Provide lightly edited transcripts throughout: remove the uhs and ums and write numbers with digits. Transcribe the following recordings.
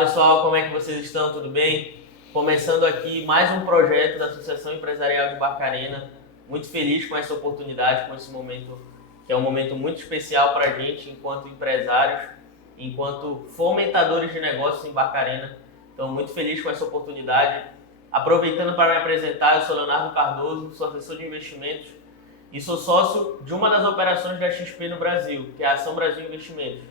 pessoal, como é que vocês estão? Tudo bem? Começando aqui mais um projeto da Associação Empresarial de Barcarena. Muito feliz com essa oportunidade, com esse momento, que é um momento muito especial para a gente enquanto empresários, enquanto fomentadores de negócios em Barcarena. Então, muito feliz com essa oportunidade. Aproveitando para me apresentar, eu sou Leonardo Cardoso, sou assessor de investimentos e sou sócio de uma das operações da XP no Brasil, que é a Ação Brasil Investimentos.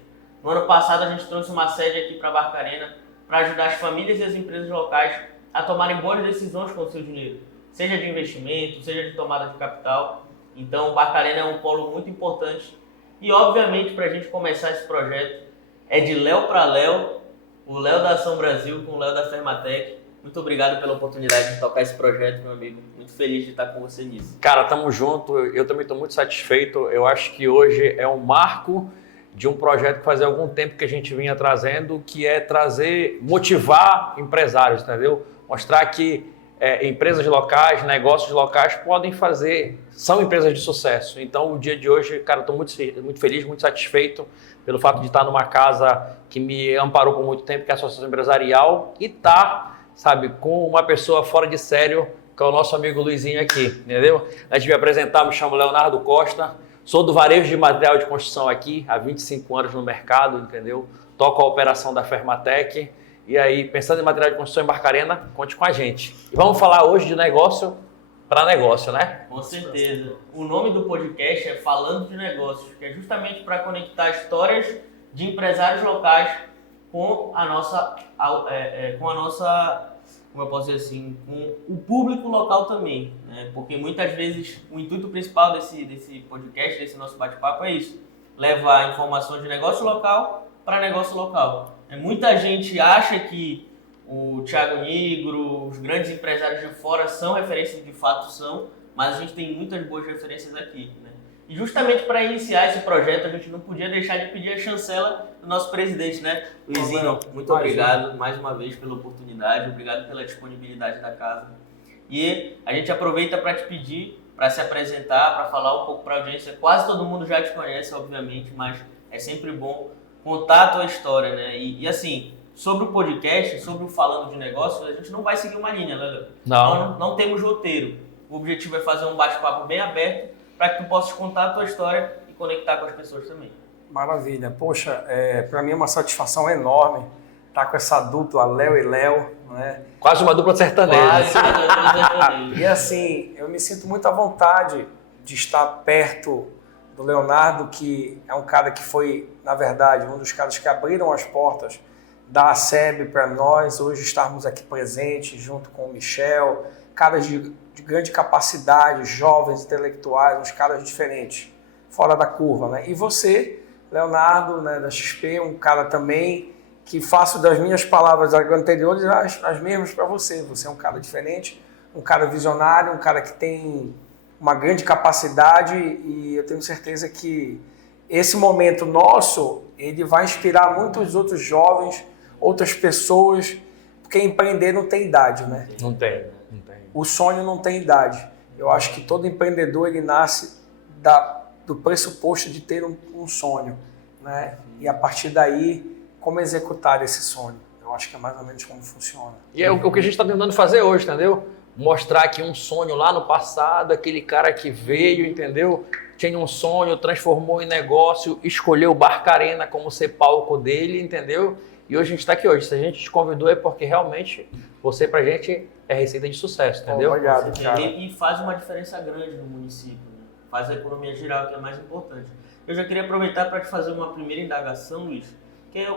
No ano passado, a gente trouxe uma sede aqui para Barcarena para ajudar as famílias e as empresas locais a tomarem boas decisões com o seu dinheiro, seja de investimento, seja de tomada de capital. Então, Barcarena é um polo muito importante e, obviamente, para a gente começar esse projeto, é de Léo para Léo, o Léo da Ação Brasil com o Léo da Fermatec. Muito obrigado pela oportunidade de tocar esse projeto, meu amigo. Muito feliz de estar com você nisso. Cara, tamo junto. Eu também estou muito satisfeito. Eu acho que hoje é um marco de um projeto que fazia algum tempo que a gente vinha trazendo, que é motivar empresários, entendeu? Mostrar que empresas locais, negócios locais podem são empresas de sucesso. Então, o dia de hoje, cara, estou muito feliz, muito satisfeito pelo fato de estar numa casa que me amparou por muito tempo, que é a Associação Empresarial, e sabe, com uma pessoa fora de sério, que é o nosso amigo Luizinho aqui, entendeu? Antes de me apresentar, me chamo Leonardo Costa, sou do varejo de material de construção aqui, há 25 anos no mercado, entendeu? Toco a operação da Fermatec, e aí, pensando em material de construção em Barcarena, conte com a gente. E vamos falar hoje de negócio para negócio, né? Com certeza. O nome do podcast é Falando de Negócios, que é justamente para conectar histórias de empresários locais com a nossa, como eu posso dizer assim, com o público local também, né? Porque muitas vezes o intuito principal desse podcast, desse nosso bate-papo é isso, levar informações de negócio local para negócio local. Muita gente acha que o Thiago Nigro, os grandes empresários de fora são referências, de fato são, mas a gente tem muitas boas referências aqui, né? E justamente para iniciar esse projeto, a gente não podia deixar de pedir a chancela do nosso presidente, né? Luizinho, muito obrigado mais uma vez pela oportunidade, obrigado pela disponibilidade da casa. E a gente aproveita para te pedir para se apresentar, para falar um pouco para a audiência. Quase todo mundo já te conhece, obviamente, mas é sempre bom contar a tua história, né? E assim, sobre o podcast, sobre o Falando de Negócios, a gente não vai seguir uma linha, né, Léo? Não temos roteiro. O objetivo é fazer um bate-papo bem aberto para que tu possas contar a tua história e conectar com as pessoas também. Maravilha. Poxa, para mim é uma satisfação enorme estar com essa dupla Léo e Léo, né? Quase uma dupla sertaneja. E assim, eu me sinto muito à vontade de estar perto do Leonardo, que é um cara que foi, na verdade, um dos caras que abriram as portas da ASEB para nós, hoje estarmos aqui presentes junto com o Michel, caras de grande capacidade, jovens, intelectuais, uns caras diferentes, fora da curva, né? E você, Leonardo, né, da XP, um cara também que faço das minhas palavras anteriores as mesmas para você. Você é um cara diferente, um cara visionário, um cara que tem uma grande capacidade, e eu tenho certeza que esse momento nosso, ele vai inspirar muitos outros jovens, outras pessoas, porque empreender não tem idade, né? Não tem. O sonho não tem idade. Eu acho que todo empreendedor, ele nasce do pressuposto de ter um sonho, né? E a partir daí, como executar esse sonho. Eu acho que é mais ou menos como funciona. E é o que a gente está tentando fazer hoje, entendeu? Mostrar que um sonho lá no passado, aquele cara que veio, entendeu? Tinha um sonho, transformou em negócio, escolheu Barcarena como ser palco dele, entendeu? E hoje a gente está aqui hoje. Se a gente te convidou é porque realmente você, pra gente, é receita de sucesso, entendeu? Obrigado, cara. E faz uma diferença grande no município, né? Faz a economia girar, que é mais importante. Eu já queria aproveitar para te fazer uma primeira indagação, Luiz, que é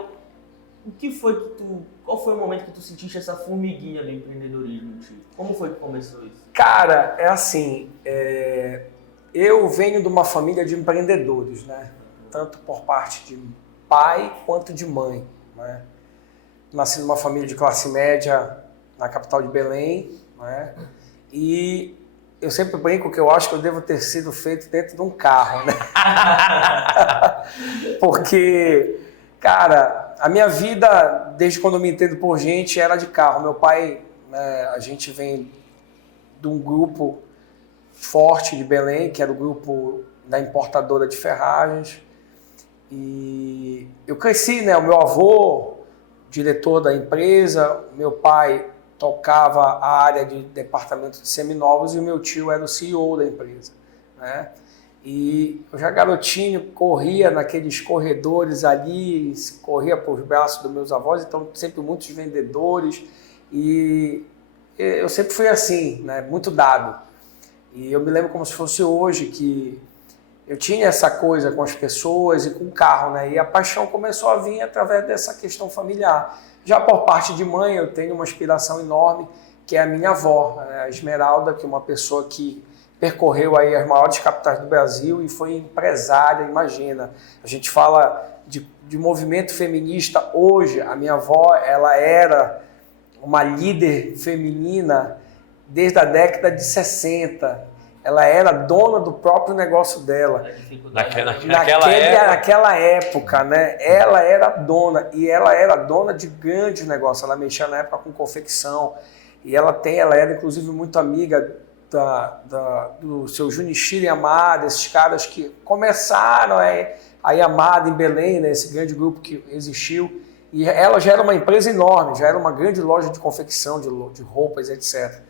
qual foi o momento que tu sentiste essa formiguinha do empreendedorismo, tio? Como foi que começou isso? Cara, é assim, eu venho de uma família de empreendedores, né? Tanto por parte de pai quanto de mãe, né? Nasci numa família de classe média na capital de Belém, né? E eu sempre brinco que eu acho que eu devo ter sido feito dentro de um carro, né? Porque, cara, a minha vida, desde quando eu me entendo por gente, era de carro. Meu pai, né, a gente vem de um grupo forte de Belém, que era o grupo da importadora de ferragens. E eu cresci, né? O meu avô, diretor da empresa, meu pai tocava a área de departamento de seminovos e o meu tio era o CEO da empresa, né? E eu já garotinho corria naqueles corredores ali, corria por braços dos meus avós, então sempre muitos vendedores e eu sempre fui assim, né? Muito dado. E eu me lembro como se fosse hoje que eu tinha essa coisa com as pessoas e com o carro, né? E a paixão começou a vir através dessa questão familiar. Já por parte de mãe, eu tenho uma inspiração enorme, que é a minha avó, a Esmeralda, que é uma pessoa que percorreu aí as maiores capitais do Brasil e foi empresária, imagina. A gente fala de movimento feminista hoje. A minha avó, ela era uma líder feminina desde a década de 60. Ela era dona do próprio negócio dela. Naquela época, né? Ela era dona, e ela era dona de grandes negócios. Ela mexia na época com confecção. E ela era inclusive muito amiga do seu Junichiro e Amada, esses caras que começaram a Amada em Belém, né? Esse grande grupo que existiu. E ela já era uma empresa enorme, já era uma grande loja de confecção, de roupas, etc.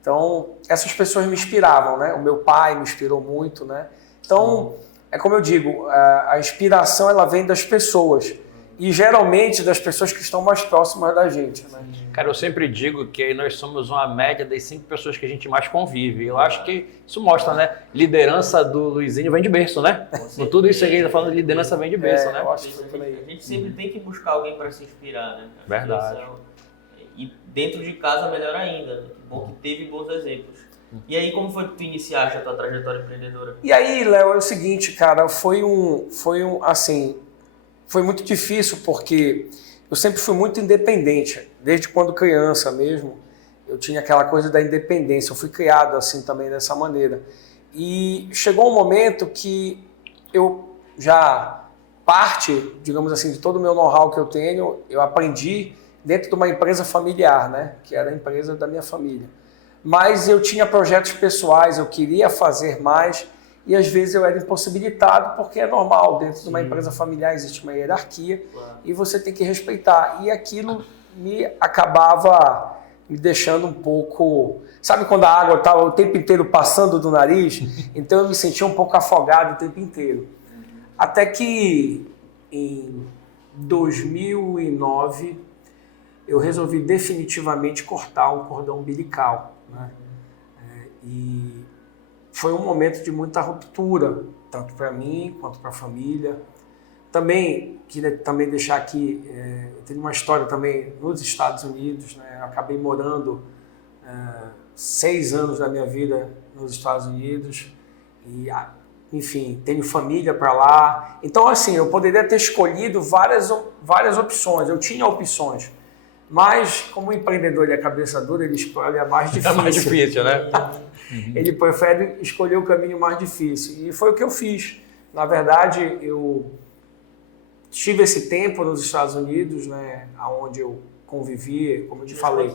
Então, essas pessoas me inspiravam, né? O meu pai me inspirou muito, né? Então, é como eu digo, a inspiração ela vem das pessoas e geralmente das pessoas que estão mais próximas da gente, né? Cara, eu sempre digo que nós somos uma média das 5 pessoas que a gente mais convive. Eu acho que isso mostra, né? Liderança do Luizinho vem de berço, né? Com tudo isso que ele está falando, liderança vem de berço, né? Eu acho que a gente sempre tem que buscar alguém para se inspirar, né? Verdade. E dentro de casa, melhor ainda. Né? Que bom que teve bons exemplos. E aí, como foi que tu iniciaste a tua trajetória empreendedora? E aí, Léo, é o seguinte, cara, foi muito difícil porque eu sempre fui muito independente, desde quando criança mesmo. Eu tinha aquela coisa da independência, eu fui criado assim também dessa maneira. E chegou um momento que eu já digamos assim, de todo o meu know-how que eu tenho, eu aprendi dentro de uma empresa familiar, né? Que era a empresa da minha família. Mas eu tinha projetos pessoais, eu queria fazer mais e às vezes eu era impossibilitado porque é normal, dentro de uma empresa familiar existe uma hierarquia e você tem que respeitar. E aquilo acabava me deixando um pouco... Sabe quando a água estava o tempo inteiro passando do nariz? Então eu me sentia um pouco afogado o tempo inteiro. Até que em 2009 eu resolvi definitivamente cortar um cordão umbilical, né? E foi um momento de muita ruptura, tanto para mim quanto para a família. Também queria deixar aqui, eu tenho uma história também nos Estados Unidos, né? Eu acabei morando 6 anos da minha vida nos Estados Unidos e, enfim, tenho família para lá. Então, assim, eu poderia ter escolhido várias opções, eu tinha opções. Mas, como o empreendedor ele é cabeça dura, ele escolhe a mais difícil. É mais difícil, né? Ele prefere escolher o caminho mais difícil. E foi o que eu fiz. Na verdade, eu tive esse tempo nos Estados Unidos, né, onde eu convivi, como eu te falei.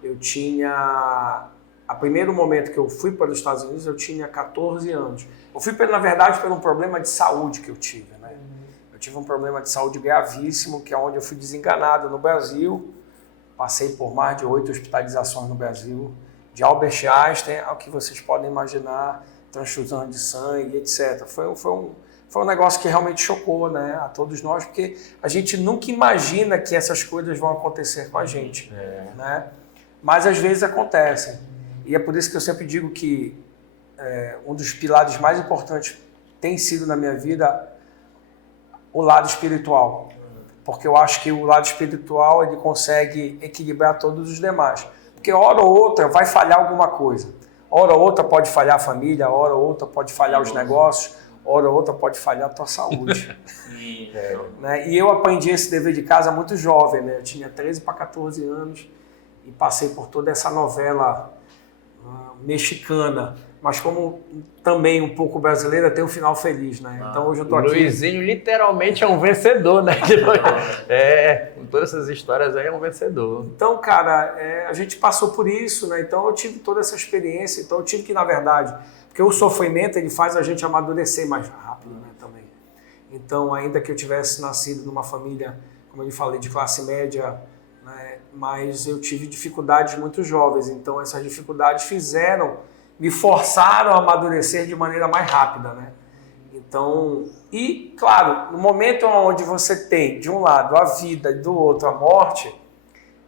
Eu tinha... A primeiro momento que eu fui para os Estados Unidos, eu tinha 14 anos. Eu fui, na verdade, por um problema de saúde que eu tive, né? Eu tive um problema de saúde gravíssimo, que é onde eu fui desenganado no Brasil. Passei por mais de 8 hospitalizações no Brasil, de Albert Einstein ao que vocês podem imaginar, transfusão de sangue, etc. Foi um negócio que realmente chocou, né, a todos nós, porque a gente nunca imagina que essas coisas vão acontecer com a gente, né? Mas às vezes acontecem. E é por isso que eu sempre digo que um dos pilares mais importantes tem sido na minha vida o lado espiritual. Porque eu acho que o lado espiritual ele consegue equilibrar todos os demais. Porque hora ou outra vai falhar alguma coisa. Hora ou outra pode falhar a família, hora ou outra pode falhar os negócios, hora ou outra pode falhar a tua saúde. Né? E eu aprendi esse dever de casa muito jovem, né? Eu tinha 13 para 14 anos e passei por toda essa novela mexicana. Mas como também um pouco brasileira, tem um final feliz, né? Então hoje eu tô aqui... Luizinho literalmente é um vencedor, né? Com todas essas histórias aí é um vencedor. Então, cara, a gente passou por isso, né? Então eu tive toda essa experiência, então eu tive que, na verdade... Porque o sofrimento, ele faz a gente amadurecer mais rápido, né? Também. Então, ainda que eu tivesse nascido numa família como eu falei, de classe média, né? Mas eu tive dificuldades muito jovens, então essas dificuldades me forçaram a amadurecer de maneira mais rápida, né? Então, e claro, no momento onde você tem de um lado a vida e do outro a morte,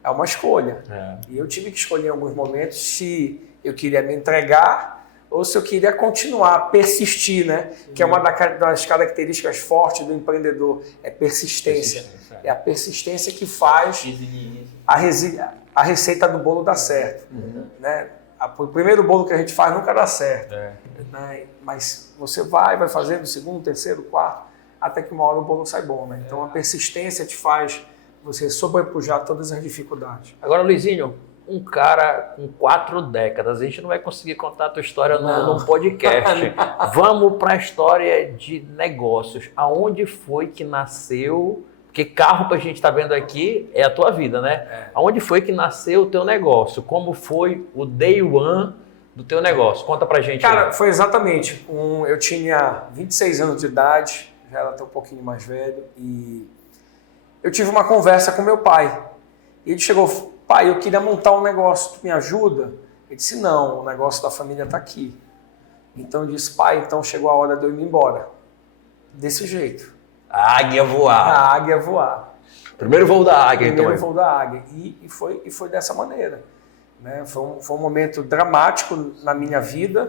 é uma escolha. E eu tive que escolher em alguns momentos se eu queria me entregar ou se eu queria continuar, persistir, né? Que é uma das características fortes do empreendedor, é persistência. É a persistência que faz a receita do bolo dar certo. Né? O primeiro bolo que a gente faz nunca dá certo. Né? Mas você vai fazendo o segundo, terceiro, quarto, até que uma hora o bolo sai bom. Né? Então a persistência te faz você sobrepujar todas as dificuldades. Agora, Luizinho, um cara com 4 décadas, a gente não vai conseguir contar a tua história num podcast. Vamos para a história de negócios. Aonde foi que nasceu? Porque carro, que a gente está vendo aqui, é a tua vida, né? Aonde foi que nasceu o teu negócio? Como foi o day one do teu negócio? Conta pra gente. Cara, aí. foi exatamente. Eu tinha 26 anos de idade, já era até um pouquinho mais velho, e eu tive uma conversa com meu pai. E ele chegou, pai, eu queria montar um negócio, tu me ajuda? Ele disse, não, o negócio da família está aqui. Então eu disse, pai, então chegou a hora de eu ir embora. Desse jeito. A águia voar. A águia voar. Primeiro voo da águia, então. Primeiro voo da águia. E foi dessa maneira. Né? Foi um momento dramático na minha vida,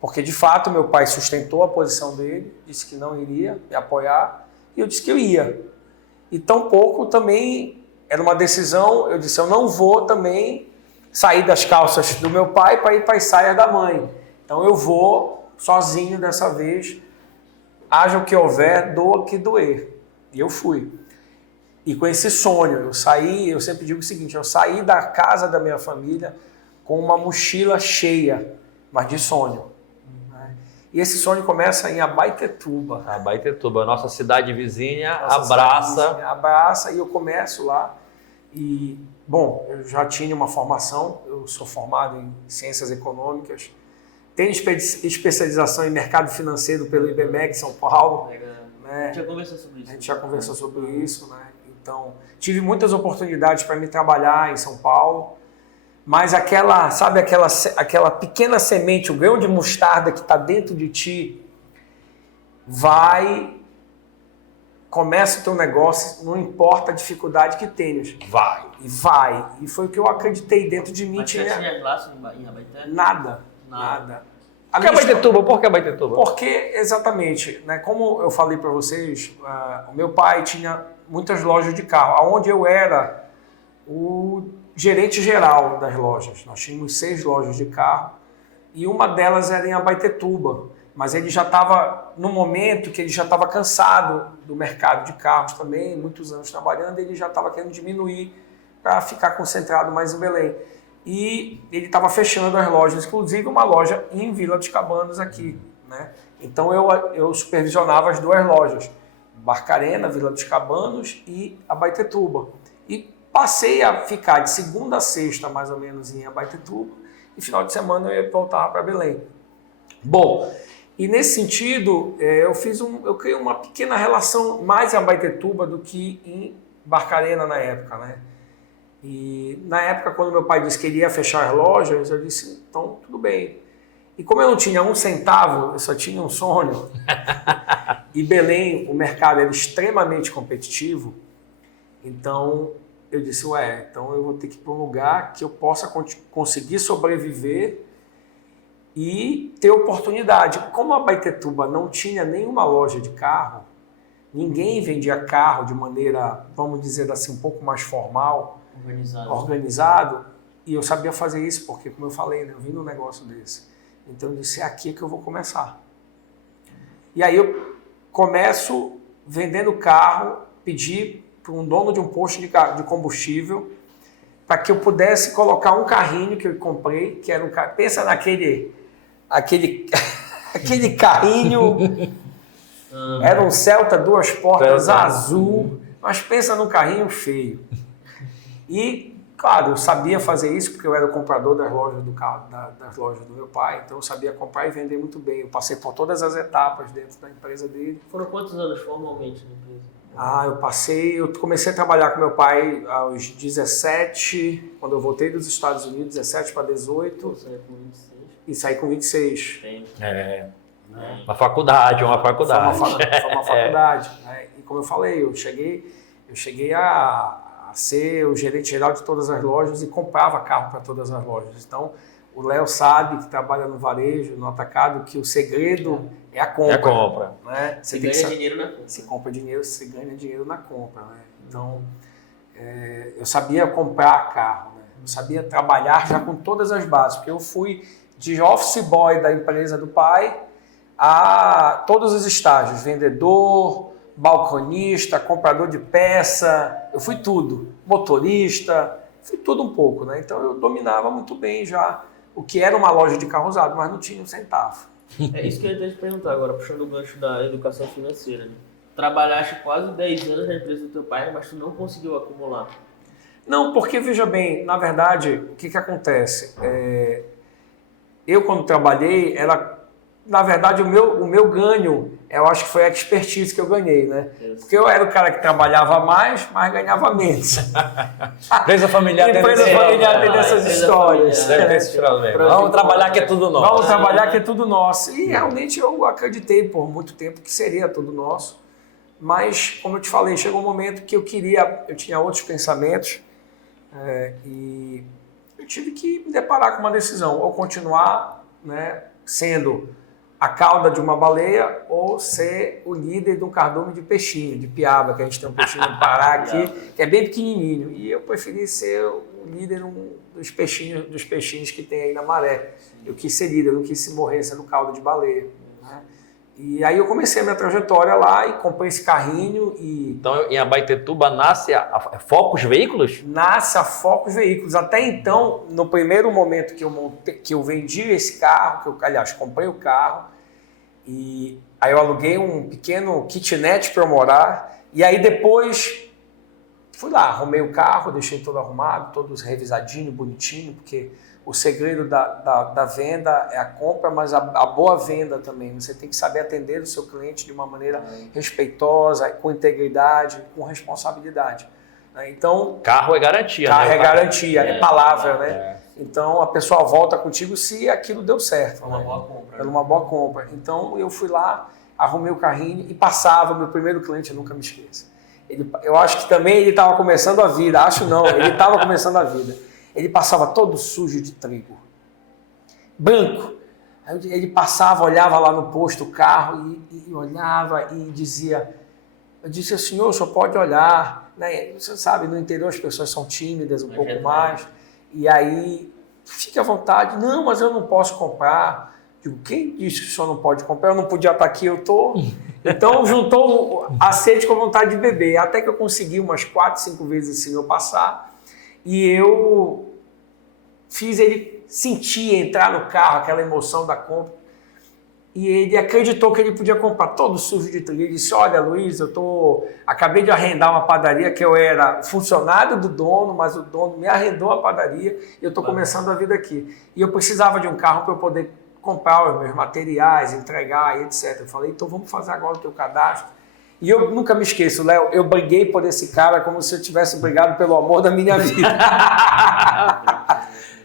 porque de fato meu pai sustentou a posição dele, disse que não iria me apoiar, e eu disse que eu ia. E tampouco também era uma decisão, eu disse, eu não vou também sair das calças do meu pai para ir para as saias da mãe. Então eu vou sozinho dessa vez, haja o que houver, doa o que doer. E eu fui. E com esse sonho, eu sempre digo o seguinte, eu saí da casa da minha família com uma mochila cheia, mas de sonho. E esse sonho começa em Abaetetuba. Abaetetuba, nossa cidade vizinha, abraça, e eu começo lá. E, bom, eu já tinha uma formação, eu sou formado em Ciências Econômicas, tenho especialização em Mercado Financeiro pelo IBMEC São Paulo. Né? A gente já conversou sobre isso. A gente já conversou sobre isso, né? Então, tive muitas oportunidades para me trabalhar em São Paulo, mas aquela pequena semente, o grão de mostarda que está dentro de ti, começa o teu negócio, não importa a dificuldade que tenhas. Vai. E foi o que eu acreditei dentro de mim. Mas você tinha laço em Abaeté? Nada. Por que Abaetetuba? Porque, exatamente, né, como eu falei para vocês, o meu pai tinha muitas lojas de carro, onde eu era o gerente geral das lojas. Nós tínhamos 6 lojas de carro e uma delas era em Abaetetuba. Mas ele já estava no momento que ele já estava cansado do mercado de carros também, muitos anos trabalhando, ele já estava querendo diminuir para ficar concentrado mais em Belém. E ele estava fechando as lojas, inclusive uma loja em Vila dos Cabanos aqui. Né? Então eu supervisionava as 2 lojas, Barcarena, Vila dos Cabanos e Abaetetuba. E passei a ficar de segunda a sexta, mais ou menos, em Abaetetuba, e final de semana eu voltava para Belém. Bom, e nesse sentido, eu criei uma pequena relação mais em Abaetetuba do que em Barcarena na época, né? E na época, quando meu pai disse que ele ia fechar as lojas, eu disse, então tudo bem. E como eu não tinha um centavo, eu só tinha um sonho, e Belém, o mercado era extremamente competitivo, então eu disse, então eu vou ter que ir para um lugar que eu possa conseguir sobreviver e ter oportunidade. Como a Abaetetuba não tinha nenhuma loja de carro, ninguém vendia carro de maneira, vamos dizer assim, um pouco mais formal, organizado, e eu sabia fazer isso porque, como eu falei, né, eu vim num negócio desse. Então eu disse, é aqui que eu vou começar. E aí eu começo vendendo carro, pedi para um dono de um posto de combustível para que eu pudesse colocar um carrinho que eu comprei, que era um carro, pensa naquele carrinho, era um Celta 2 portas azul, mas pensa num carrinho feio. E claro, eu sabia fazer isso porque eu era o comprador das lojas das lojas do meu pai, então eu sabia comprar e vender muito bem. Eu passei por todas as etapas dentro da empresa dele. Foram quantos anos formalmente na empresa? Eu comecei a trabalhar com meu pai aos 17, quando eu voltei dos Estados Unidos, 17 para 18. Você com 26. E saí com 26. Tem. Uma faculdade. Foi uma faculdade. Né? E como eu falei, eu cheguei a ser o gerente geral de todas as lojas e comprava carro para todas as lojas. Então, o Léo sabe, que trabalha no varejo, no atacado, que o segredo é a compra. É a compra. Né? Você ganha dinheiro na compra. Se compra dinheiro, você ganha dinheiro na compra. Né? Então, eu sabia comprar carro. Né? Eu sabia trabalhar já com todas as bases, porque eu fui de office boy da empresa do pai a todos os estágios, vendedor, balconista, comprador de peça, eu fui tudo, motorista, fui tudo um pouco, né? Então eu dominava muito bem já o que era uma loja de carro usado, mas não tinha um centavo. É isso que eu ia te perguntar agora, puxando o gancho da educação financeira. Né? Trabalhaste quase 10 anos na empresa do teu pai, mas tu não conseguiu acumular. Não, porque veja bem, na verdade, o que acontece? Eu quando trabalhei, na verdade o meu ganho, eu acho que foi a expertise que eu ganhei, né? Isso. Porque eu era o cara que trabalhava mais, mas ganhava menos. Empresa familiar tem dessas histórias. Deve ter esse história mesmo. Vamos trabalhar que é tudo nosso. Vamos trabalhar que é tudo nosso. E realmente eu acreditei por muito tempo que seria tudo nosso. Mas, como eu te falei, chegou um momento que eu tinha outros pensamentos e eu tive que me deparar com uma decisão, ou continuar, né, sendo a cauda de uma baleia ou ser o líder de um cardume de peixinho, de piaba, que a gente tem um peixinho no Pará aqui, que é bem pequenininho. E eu preferi ser o líder dos peixinhos que tem aí na maré. Eu quis ser líder, eu não quis morrer sendo cauda de baleia. Né? E aí eu comecei a minha trajetória lá e comprei esse carrinho e... Então, em Abaetetuba nasce a Focus Veículos? Nasce a Focus Veículos. Até então, no primeiro momento que eu vendi esse carro, comprei o carro, e aí eu aluguei um pequeno kitnet para eu morar, e aí depois fui lá, arrumei o carro, deixei todo arrumado, todo revisadinho, bonitinho, porque o segredo da venda é a compra, mas a boa venda também. Você tem que saber atender o seu cliente de uma maneira respeitosa, com integridade, com responsabilidade. Então, carro é garantia. Carro é garantia, é palavra, né? Então, a pessoa volta contigo se aquilo deu certo. Uma boa compra. Então, eu fui lá, arrumei o carrinho e passava, meu primeiro cliente, eu nunca me esqueço. Eu acho que também ele estava começando a vida, ele estava começando a vida. Ele passava todo sujo de trigo, branco. Aí ele passava, olhava lá no posto o carro e olhava e dizia, eu disse, senhor pode olhar. Né? Você sabe, no interior as pessoas são tímidas pouco mais. E aí, fique à vontade. Não, mas eu não posso comprar. Digo, quem disse que o senhor não pode comprar? Eu não podia estar aqui, eu estou. Então, juntou a sede com a vontade de beber. Até que eu consegui umas 4, 5 vezes esse senhor passar. E eu fiz ele sentir, entrar no carro, aquela emoção da compra. E ele acreditou que ele podia comprar todo sujo de trigo. Ele disse, olha, Luiz, acabei de arrendar uma padaria que eu era funcionário do dono, mas o dono me arrendou a padaria e eu estou começando a vida aqui. E eu precisava de um carro para eu poder comprar os meus materiais, entregar e etc. Eu falei, então vamos fazer agora o teu cadastro. E eu nunca me esqueço, Léo, eu briguei por esse cara como se eu tivesse brigado pelo amor da minha vida.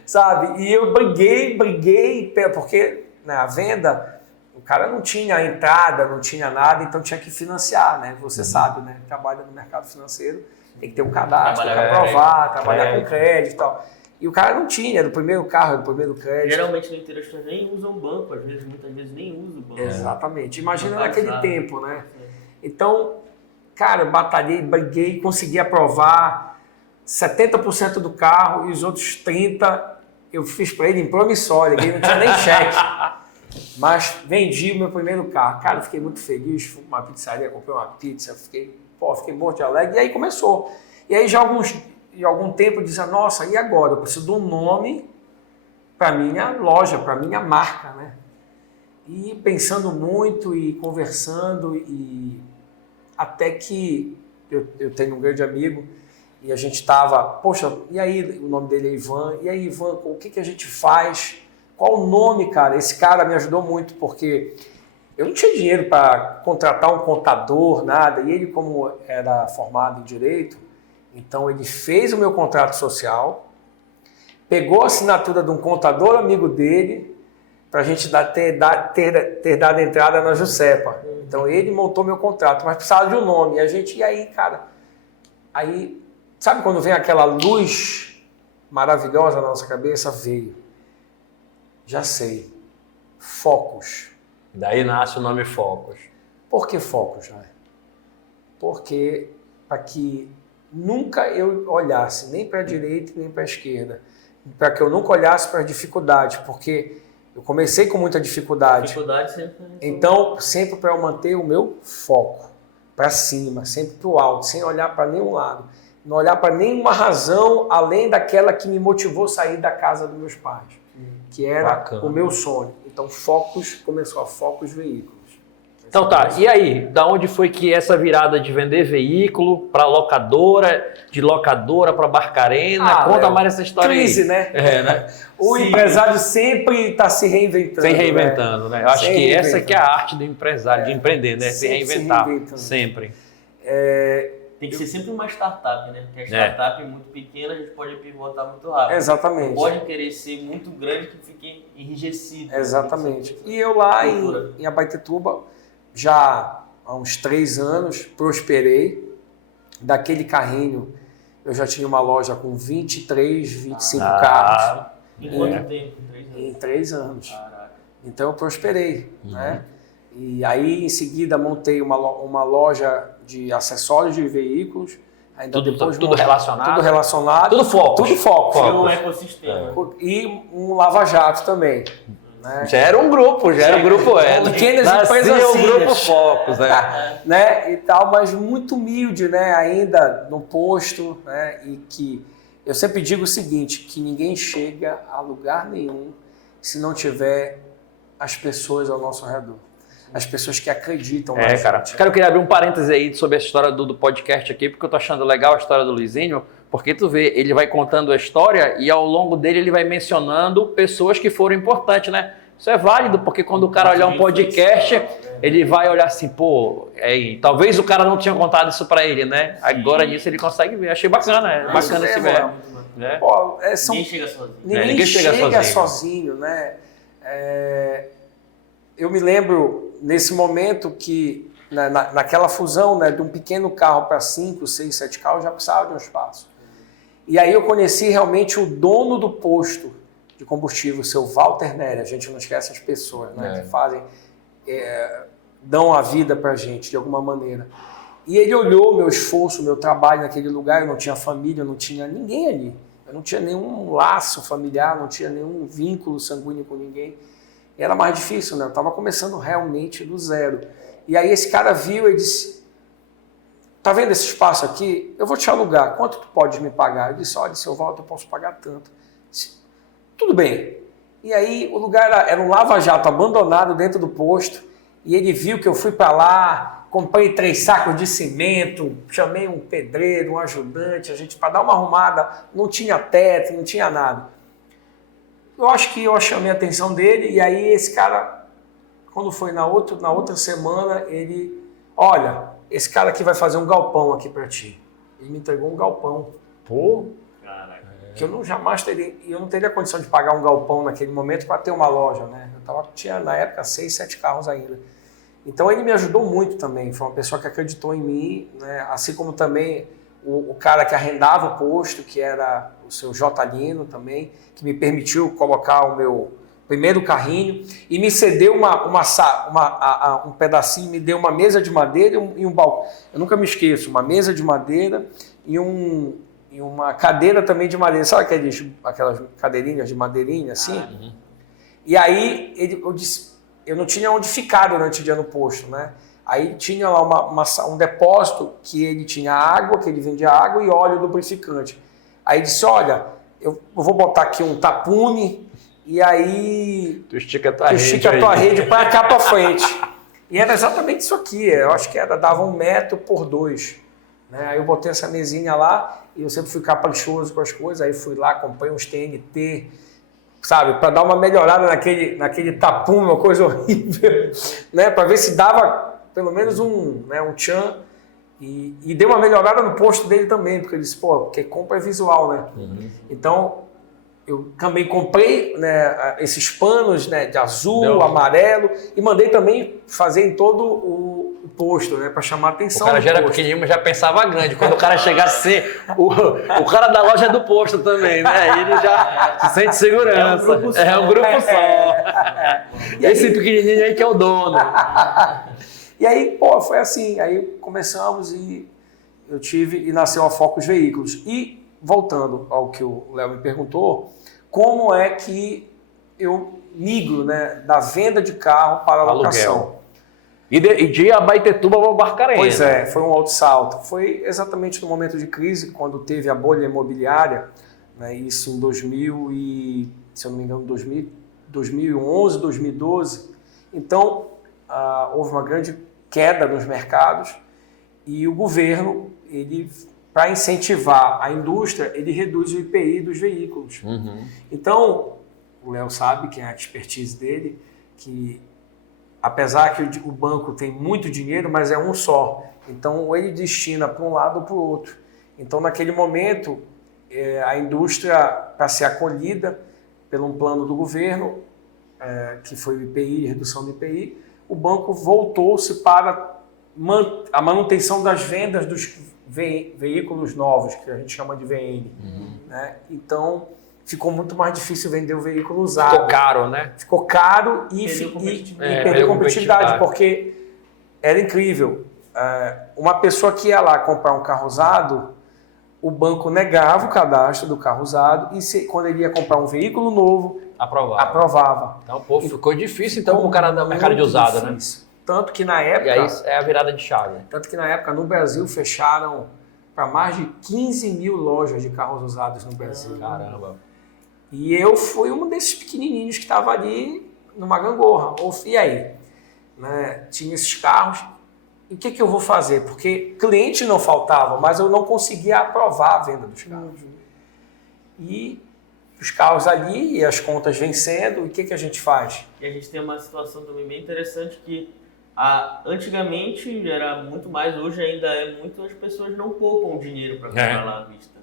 Sabe? E eu briguei, porque a venda, o cara não tinha entrada, não tinha nada, então tinha que financiar, né? Você sabe, né? Trabalha no mercado financeiro, tem que ter um cadastro para aprovar, trabalhar com crédito e tal. E o cara não tinha, era o primeiro carro, era o primeiro crédito. Geralmente no interior as pessoas nem usam banco, muitas vezes nem usam banco. Exatamente. Imagina naquele tempo, né? Então, cara, eu batalhei, briguei, consegui aprovar 70% do carro e os outros 30% eu fiz para ele em promissória, ele não tinha nem cheque. Mas vendi o meu primeiro carro. Cara, eu fiquei muito feliz, fui para uma pizzaria, comprei uma pizza, fiquei morto de alegre. E aí começou. E aí já algum tempo eu dizia, nossa, e agora? Eu preciso de um nome para minha loja, para minha marca, né? E pensando muito e conversando, e até que eu tenho um grande amigo, e a gente estava, poxa, e aí, o nome dele é Ivan, e aí, Ivan, o que a gente faz? Qual o nome, cara? Esse cara me ajudou muito, porque eu não tinha dinheiro para contratar um contador, nada, e ele, como era formado em Direito, então ele fez o meu contrato social, pegou a assinatura de um contador amigo dele, para a gente ter dado entrada na Jusepa. Então ele montou meu contrato, mas precisava de um nome. E aí, cara, aí, sabe quando vem aquela luz maravilhosa na nossa cabeça? Veio. Já sei. Focus. Daí nasce o nome Focus. Por que Focus, né? Porque para que nunca eu olhasse nem para a direita nem para a esquerda, para que eu nunca olhasse para a dificuldade, porque eu comecei com muita dificuldade. Dificuldade sempre. Então, sempre para eu manter o meu foco para cima, sempre para o alto, sem olhar para nenhum lado. Não olhar para nenhuma razão além daquela que me motivou a sair da casa dos meus pais, que era Bacana. o meu sonho. Então, começou a Focus Veículos. Então tá, e aí, da onde foi que essa virada de vender veículo para locadora, de locadora para Barcarena? Conta mais essa história crise, aí. né? Né? O empresário sempre está se reinventando. Se reinventando, né? Eu acho que essa que é a arte do empresário, de empreender, né? Se reinventar, sempre. Tem que ser sempre uma startup, né? Porque a startup é muito pequena, a gente pode pivotar muito rápido. Exatamente. Não pode querer ser muito grande que fique enrijecido. Exatamente. E eu lá em Abaetetuba, já há uns 3 anos, prosperei. Daquele carrinho, eu já tinha uma loja com 23, 25 carros. Em quanto tempo? Em 3 anos. Caraca. Então eu prosperei, né? E aí em seguida montei uma loja de acessórios de veículos. Ainda Tudo relacionado? Tudo relacionado. Tudo foco. Tudo foco. Tinha um ecossistema. E um lava-jato também. Né? Já era um grupo. Pequenas empresas o grupo Focus, né? E tal, mas muito humilde, né? Ainda no posto, né? E que eu sempre digo o seguinte, que ninguém chega a lugar nenhum se não tiver as pessoas ao nosso redor. As pessoas que acreditam na gente. Cara, eu queria abrir um parêntese aí sobre essa história do podcast aqui, porque eu tô achando legal a história do Luizinho, porque tu vê, ele vai contando a história e ao longo dele ele vai mencionando pessoas que foram importantes, né? Isso é válido, porque quando o cara olhar um podcast, ele vai olhar assim, pô, talvez o cara não tinha contado isso pra ele, né? Agora nisso ele consegue ver. Achei bacana, bacana esse velho. Né? Pô, Ninguém chega sozinho. Ninguém chega sozinho, né? Eu me lembro, nesse momento, que naquela fusão, né, de um pequeno carro para 5, 6, 7 carros, já precisava de um espaço. E aí eu conheci realmente o dono do posto de combustível, o seu Walter Nery. A gente não esquece as pessoas, né, que fazem, dão a vida para a gente de alguma maneira. E ele olhou o meu esforço, o meu trabalho naquele lugar. Eu não tinha família, eu não tinha ninguém ali. Eu não tinha nenhum laço familiar, não tinha nenhum vínculo sanguíneo com ninguém. Era mais difícil, né? Eu estava começando realmente do zero. E aí esse cara viu e disse, tá vendo esse espaço aqui? Eu vou te alugar. Quanto tu pode me pagar? Eu disse, olha, seu Walter, eu posso pagar tanto. Disse, tudo bem. E aí o lugar era um lava-jato abandonado dentro do posto. E ele viu que eu fui para lá, comprei 3 sacos de cimento, chamei um pedreiro, um ajudante, a gente para dar uma arrumada. Não tinha teto, não tinha nada. Eu acho que eu chamei a atenção dele e aí esse cara, quando foi na outra semana, ele, olha, esse cara aqui vai fazer um galpão aqui para ti. Ele me entregou um galpão. Pô, que eu não teria condição de pagar um galpão naquele momento para ter uma loja, né? Tinha na época 6, 7 carros ainda. Então ele me ajudou muito também, foi uma pessoa que acreditou em mim, né? Assim como também o cara que arrendava o posto, que era o seu J. Lino também, que me permitiu colocar o meu primeiro carrinho e me cedeu um pedacinho, me deu uma mesa de madeira e um balcão. Eu nunca me esqueço, uma mesa de madeira e uma cadeira também de madeira. Sabe aquelas cadeirinhas de madeirinha assim? E aí eu disse, eu não tinha onde ficar durante o dia no posto, né? Aí tinha lá um depósito que ele tinha água, que ele vendia água e óleo lubrificante. Aí disse, olha, eu vou botar aqui um tapume e aí tu estica a tua rede para cá para frente. E era exatamente isso aqui, eu acho que dava 1 metro por 2. né? Aí eu botei essa mesinha lá e eu sempre fui caprichoso com as coisas. Aí fui lá, comprei uns TNT, sabe, para dar uma melhorada naquele tapume, uma coisa horrível, né? Para ver se dava pelo menos um tchan. E deu uma melhorada no posto dele também, porque ele disse, pô, porque compra é visual, né? Então, eu também comprei, né, esses panos, né, de azul, amarelo, e mandei também fazer em todo o posto, né, para chamar a atenção. O cara já era pequenininho, mas já pensava grande. Quando o cara chegasse a ser o cara da loja do posto também, né? Aí ele já se sente segurança. É um grupo só. Esse pequenininho aí que é o dono. E aí, pô, foi assim. Aí começamos e nasceu a Focus Veículos. E voltando ao que o Léo me perguntou, como é que eu migro, né, da venda de carro para a locação? E de Abaetetuba para Barcarena. Pois é, foi um alto salto. Foi exatamente no momento de crise, quando teve a bolha imobiliária, né, isso em 2000 e, se eu não me engano, 2011, 2012. Então, houve uma grande queda nos mercados e o governo, para incentivar a indústria, ele reduz o IPI dos veículos. Então, o Léo sabe, que é a expertise dele, que apesar que o banco tem muito dinheiro, mas é um só. Então, ele destina para um lado ou para o outro. Então, naquele momento, a indústria, para ser acolhida por um plano do governo, que foi o IPI, redução do IPI, o banco voltou-se para a manutenção das vendas dos veículos novos, que a gente chama de VN. Né? Então, ficou muito mais difícil vender o veículo usado. Ficou caro, né? Ficou caro e perdeu competitividade, porque era incrível. Uma pessoa que ia lá comprar um carro usado, o banco negava o cadastro do carro usado e quando ele ia comprar um veículo novo, aprovava. Então, pô, ficou difícil então com o cara do mercado de usado, difícil, né? Tanto que na época... E aí é a virada de chave. Tanto que na época, no Brasil, fecharam para mais de 15 mil lojas de carros usados no Brasil. Caramba. E eu fui um desses pequenininhos que estava ali numa gangorra. E aí? Né? Tinha esses carros. E o que eu vou fazer? Porque cliente não faltava, mas eu não conseguia aprovar a venda dos carros. E os carros ali e as contas vencendo, e o que a gente faz? E a gente tem uma situação também bem interessante que antigamente era muito mais, hoje ainda é muito, as pessoas não poupam dinheiro para comprar lá à vista.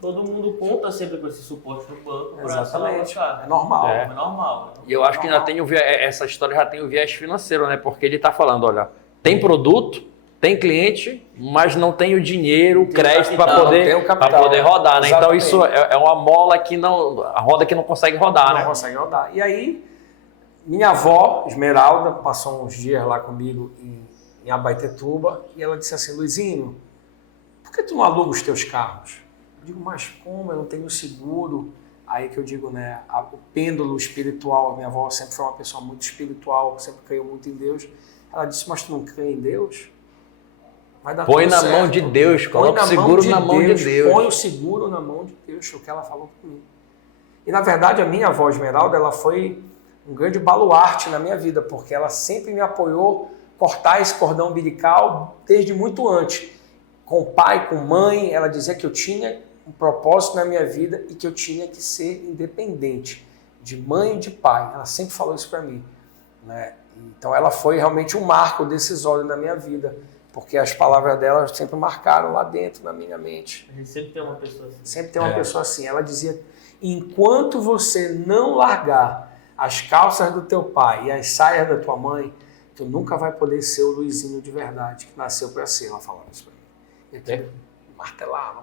Todo mundo conta sempre com esse suporte do banco para se alocar. É normal. É normal. E eu acho que ainda tem essa história já tem o viés financeiro, né? Porque ele está falando, olha, tem produto, tem cliente, mas não tem o dinheiro, o crédito para poder rodar, né? Então isso é uma mola que a roda que não consegue rodar, né? Não consegue rodar. E aí, minha avó, Esmeralda, passou uns dias lá comigo em Abaetetuba e ela disse assim, Luizinho, por que tu não aluga os teus carros? Eu digo, mas como? Eu não tenho seguro. Aí que eu digo, né, o pêndulo espiritual, minha avó sempre foi uma pessoa muito espiritual, sempre creu muito em Deus. Ela disse, mas tu não crê em Deus? Vai dar Põe tudo na certo. mão de Deus, coloca o seguro na mão de Deus. Põe o seguro na mão de Deus, foi o que ela falou comigo. E na verdade a minha avó Esmeralda, ela foi um grande baluarte na minha vida, porque ela sempre me apoiou cortar esse cordão umbilical desde muito antes. Com pai, com mãe, ela dizia que eu tinha um propósito na minha vida e que eu tinha que ser independente de mãe e de pai. Ela sempre falou isso para mim, né? Então ela foi realmente um marco decisório na minha vida, porque as palavras dela sempre marcaram lá dentro na minha mente. A gente sempre tem uma pessoa assim. Sempre tem uma pessoa assim. Ela dizia, enquanto você não largar as calças do teu pai e as saias da tua mãe, tu nunca vai poder ser o Luizinho de verdade, que nasceu para ser. Ela falava isso para mim. Eu martelava.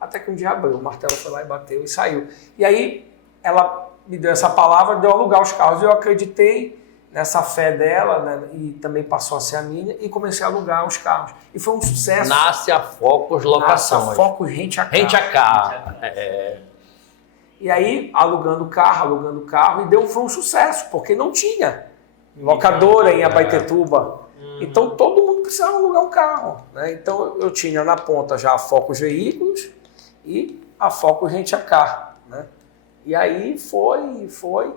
Até que um dia abriu, o martelo foi lá e bateu e saiu. E aí ela me deu essa palavra de eu alugar os carros. Eu acreditei nessa fé dela, né, e também passou a ser a minha, e comecei a alugar os carros. E foi um sucesso. Nasce a Focus Locação. Nasce a Focus Rente a Carro. Rente a Carro. E aí, alugando carro, e foi um sucesso, porque não tinha locadora em Abaetetuba. Então, todo mundo precisava alugar um carro, né? Então, eu tinha na ponta já a Focus Veículos e a Focus Rente a Carro, né? E aí foi.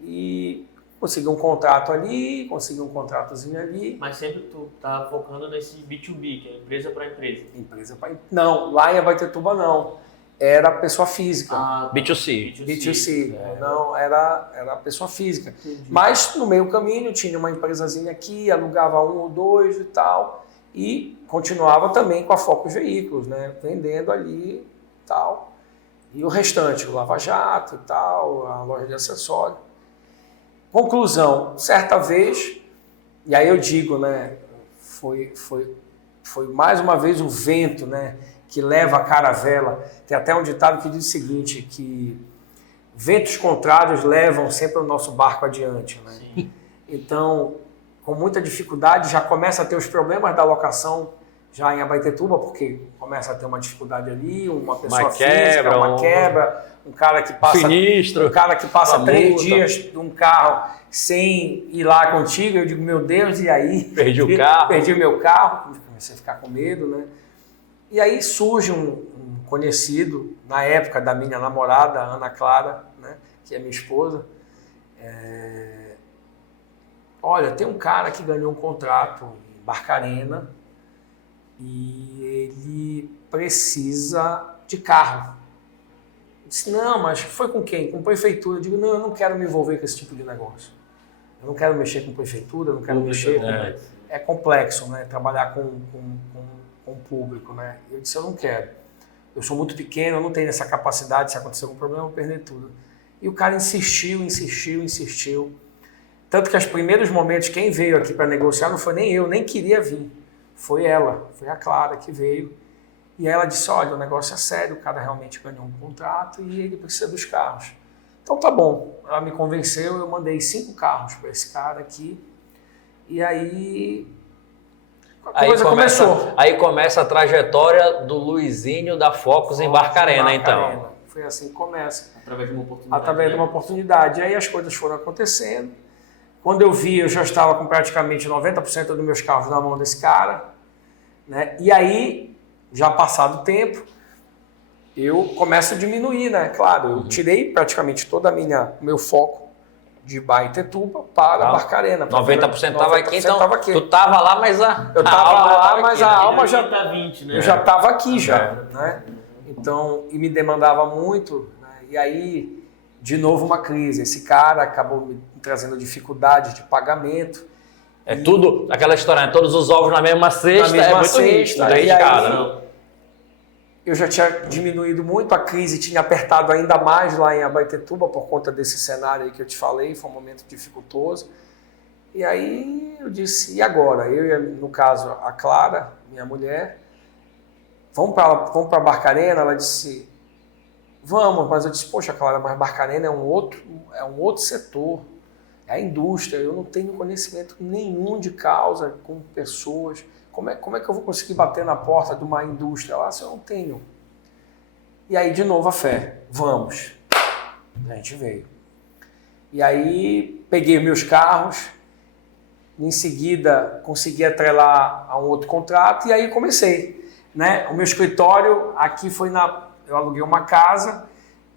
E consegui um contrato ali, consegui um contratozinho ali. Mas sempre tu tá focando nesse B2B, que é empresa para empresa. Não, lá em Abaetetuba não. Era pessoa física. B2C. B2C. Não, era pessoa física. Entendi. Mas no meio caminho tinha uma empresazinha aqui, alugava um ou dois e tal. E continuava também com a Focus Veículos, né? Vendendo ali e tal. E o restante, o Lava Jato e tal, a loja de acessório. Conclusão, certa vez, e aí eu digo, né, foi mais uma vez o vento, né, que leva a caravela. Tem até um ditado que diz o seguinte, que ventos contrários levam sempre o nosso barco adiante, né? Sim. Então, com muita dificuldade, já começa a ter os problemas da locação já em Abaetetuba, porque começa a ter uma dificuldade ali, uma pessoa física, uma quebra, um cara que passa sinistro, um cara que passa 3 multa. dias de um carro sem ir lá contigo. Eu digo, meu Deus, e aí? Perdi o carro. Perdi o meu carro, comecei a ficar com medo, né? E aí surge um conhecido, na época da minha namorada, Ana Clara, né, que é minha esposa. Olha, tem um cara que ganhou um contrato em Barcarena e ele precisa de carro. Eu disse, não, mas foi com quem? Com prefeitura. Eu digo, não, eu não quero me envolver com esse tipo de negócio. Eu não quero mexer com prefeitura, eu não quero mexer com... É complexo, né? Trabalhar com o público, né? Eu disse, eu não quero. Eu sou muito pequeno, eu não tenho essa capacidade, se acontecer algum problema, eu vou perder tudo. E o cara insistiu. Tanto que os primeiros momentos, quem veio aqui para negociar não foi nem eu, nem queria vir. Foi ela, foi a Clara que veio. E ela disse, olha, o negócio é sério, o cara realmente ganhou um contrato e ele precisa dos carros. Então tá bom, ela me convenceu, eu mandei 5 carros para esse cara aqui. E aí a coisa começou. Aí começa a trajetória do Luizinho da Focus em Barcarena, então. Foi assim que começa. Através de uma oportunidade. Através de uma oportunidade. E aí as coisas foram acontecendo. Quando eu vi, eu já estava com praticamente 90% dos meus carros na mão desse cara, né? E aí, já passado o tempo, eu começo a diminuir, né? Claro, eu tirei praticamente todo o meu foco de Abaetetuba para Barcarena. 90% estava aqui, então tava aqui. Tu estava lá, mas eu estava lá, mas a alma já... Tá 20, né? Eu já estava aqui já, né? Então, e me demandava muito, né? E aí, de novo, uma crise. Esse cara acabou me trazendo dificuldade de pagamento. É tudo, aquela história, né? Todos os ovos na mesma cesta, é muito risco, e aí, eu já tinha diminuído muito, a crise tinha apertado ainda mais lá em Abaetetuba por conta desse cenário aí que eu te falei, foi um momento dificultoso. E aí eu disse, e agora? Eu e, no caso, a Clara, minha mulher, vamos para Barcarena? Ela disse, vamos, mas eu disse, poxa, Clara, mas Barcarena é um outro setor. É a indústria, eu não tenho conhecimento nenhum de causa com pessoas. Como é que eu vou conseguir bater na porta de uma indústria? Lá, se eu não tenho. E aí, de novo, a fé. Vamos. A gente veio. E aí, peguei meus carros. Em seguida, consegui atrelar a um outro contrato. E aí, comecei. Né? O meu escritório, aqui foi eu aluguei uma casa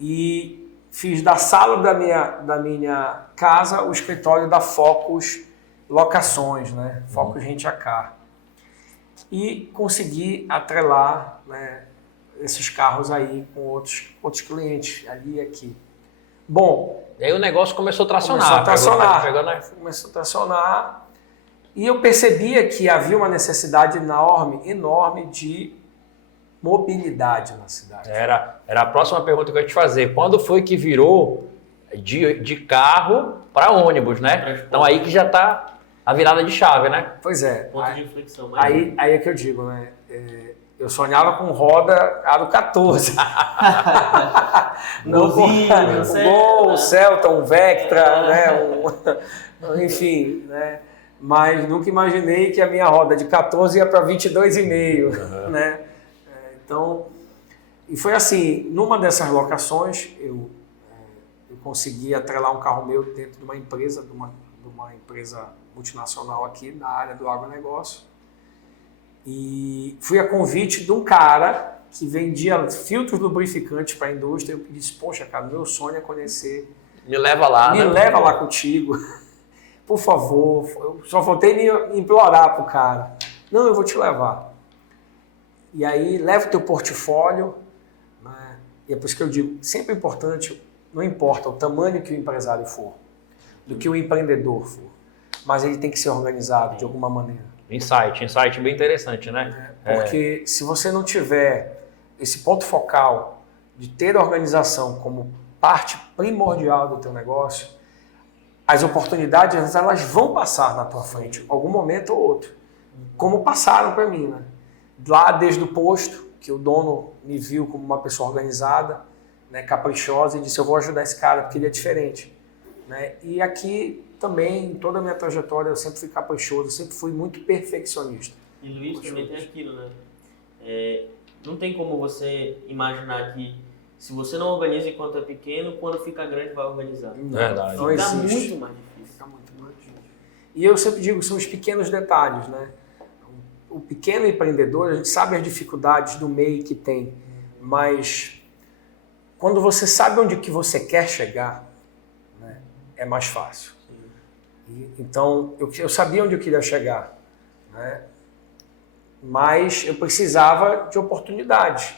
e fiz da sala da minha casa o escritório da Focus Locações, né? Focus Rent a Car. E consegui atrelar, né, esses carros aí com outros clientes ali e aqui. Bom... E aí o negócio começou a tracionar. Começou a tracionar. E eu percebia que havia uma necessidade enorme de mobilidade na cidade. Era a próxima pergunta que eu ia te fazer. Quando foi que virou de carro para ônibus, né? Então aí que já está a virada de chave, né? Pois é. Ponto de inflexão. Aí é que eu digo, né? Eu sonhava com roda aro 14. Um Gol, um Celta, um Vectra, né? Enfim, né? Mas nunca imaginei que a minha roda de 14 ia para 22,5, né? Então, e foi assim, numa dessas locações, eu consegui atrelar um carro meu dentro de uma empresa, de uma empresa multinacional aqui na área do agronegócio. E fui a convite de um cara que vendia filtros lubrificantes para a indústria. Eu disse, poxa, cara, meu sonho é conhecer. Me leva lá, Me leva lá contigo. por favor, eu só faltei me implorar pro cara. Não, eu vou te levar. E aí, leva o teu portfólio, né? E é por isso que eu digo, sempre é importante, não importa o tamanho que o empresário for, do que o empreendedor for, mas ele tem que ser organizado de alguma maneira. Insight bem interessante, né? Porque se você não tiver esse ponto focal de ter a organização como parte primordial do teu negócio, as oportunidades elas vão passar na tua frente, algum momento ou outro, como passaram para mim, né? Lá desde o posto, que o dono me viu como uma pessoa organizada, né, caprichosa, e disse, eu vou ajudar esse cara porque ele é diferente. Né? E aqui também, toda a minha trajetória, eu sempre fui caprichoso, eu sempre fui muito perfeccionista. E Luiz, também tem aquilo, né? Não tem como você imaginar que se você não organiza enquanto é pequeno, quando fica grande vai organizar. Verdade. Fica muito mais difícil. Fica muito mais difícil. E eu sempre digo, são os pequenos detalhes, né? O pequeno empreendedor, a gente sabe as dificuldades do meio que tem, mas quando você sabe onde que você quer chegar, né, é mais fácil. Então, eu sabia onde eu queria chegar, né, mas eu precisava de oportunidades.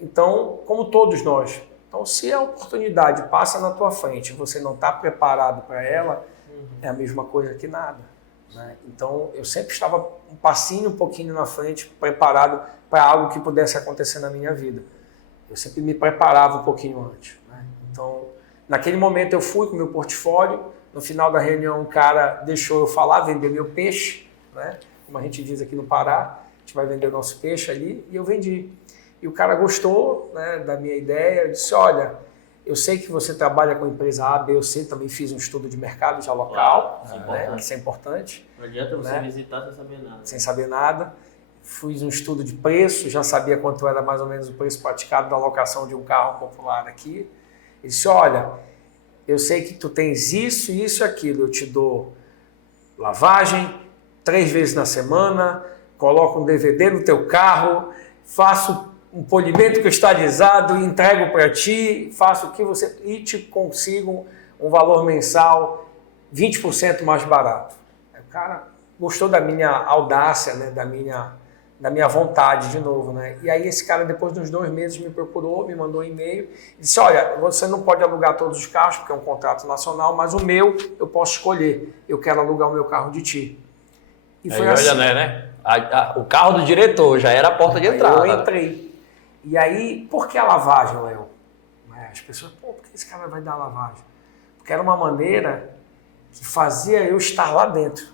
Então, como todos nós, então, se a oportunidade passa na tua frente e você não está preparado para ela, é a mesma coisa que nada. Né? Então, eu sempre estava um passinho, um pouquinho na frente, preparado para algo que pudesse acontecer na minha vida. Eu sempre me preparava um pouquinho antes. Né? Então, naquele momento eu fui com o meu portfólio, no final da reunião o cara deixou eu falar, vender meu peixe, né? Como a gente diz aqui no Pará, a gente vai vender o nosso peixe ali, e eu vendi. E o cara gostou, né, da minha ideia, eu disse, olha, eu sei que você trabalha com empresa A, B ou C, também fiz um estudo de mercado já local, né, que isso é importante. Não adianta você né? visitar sem saber nada. Sem saber nada. Fiz um estudo de preço, já sabia quanto era mais ou menos o preço praticado da locação de um carro popular aqui. Ele disse, olha, eu sei que tu tens isso, isso e aquilo, eu te dou lavagem 3 vezes na semana, coloco um DVD no teu carro, faço um polimento cristalizado, entrego para ti, faço o que você... e te consigo um valor mensal 20% mais barato. Aí o cara gostou da minha audácia, né? da minha vontade de novo. Né? E aí esse cara, depois de uns 2 meses, me procurou, me mandou um e-mail, e disse, olha, você não pode alugar todos os carros, porque é um contrato nacional, mas o meu eu posso escolher, eu quero alugar o meu carro de ti. E foi assim. Olha, né? O carro do diretor já era a porta de entrada. Aí eu entrei. E aí, por que a lavagem, Léo? As pessoas, por que esse cara vai dar lavagem? Porque era uma maneira que fazia eu estar lá dentro.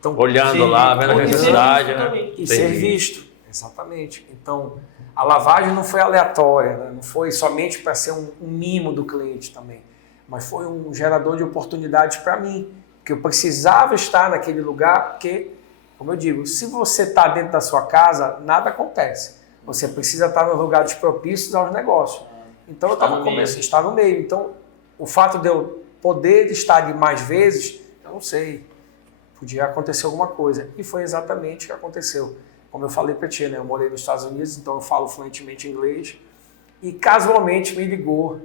Então, olhando lá, vendo a necessidade, né? E ser visto. Exatamente. Então, a lavagem não foi aleatória, né? Não foi somente para ser um mimo do cliente também, mas foi um gerador de oportunidades para mim, porque eu precisava estar naquele lugar, porque, como eu digo, se você está dentro da sua casa, nada acontece. Você precisa estar nos lugares propícios aos negócios. Então, eu estava começando a estar no meio. Então, o fato de eu poder estar ali mais vezes, eu não sei, podia acontecer alguma coisa. E foi exatamente o que aconteceu. Como eu falei para ti, né? Eu morei nos Estados Unidos, então eu falo fluentemente inglês. E casualmente me ligou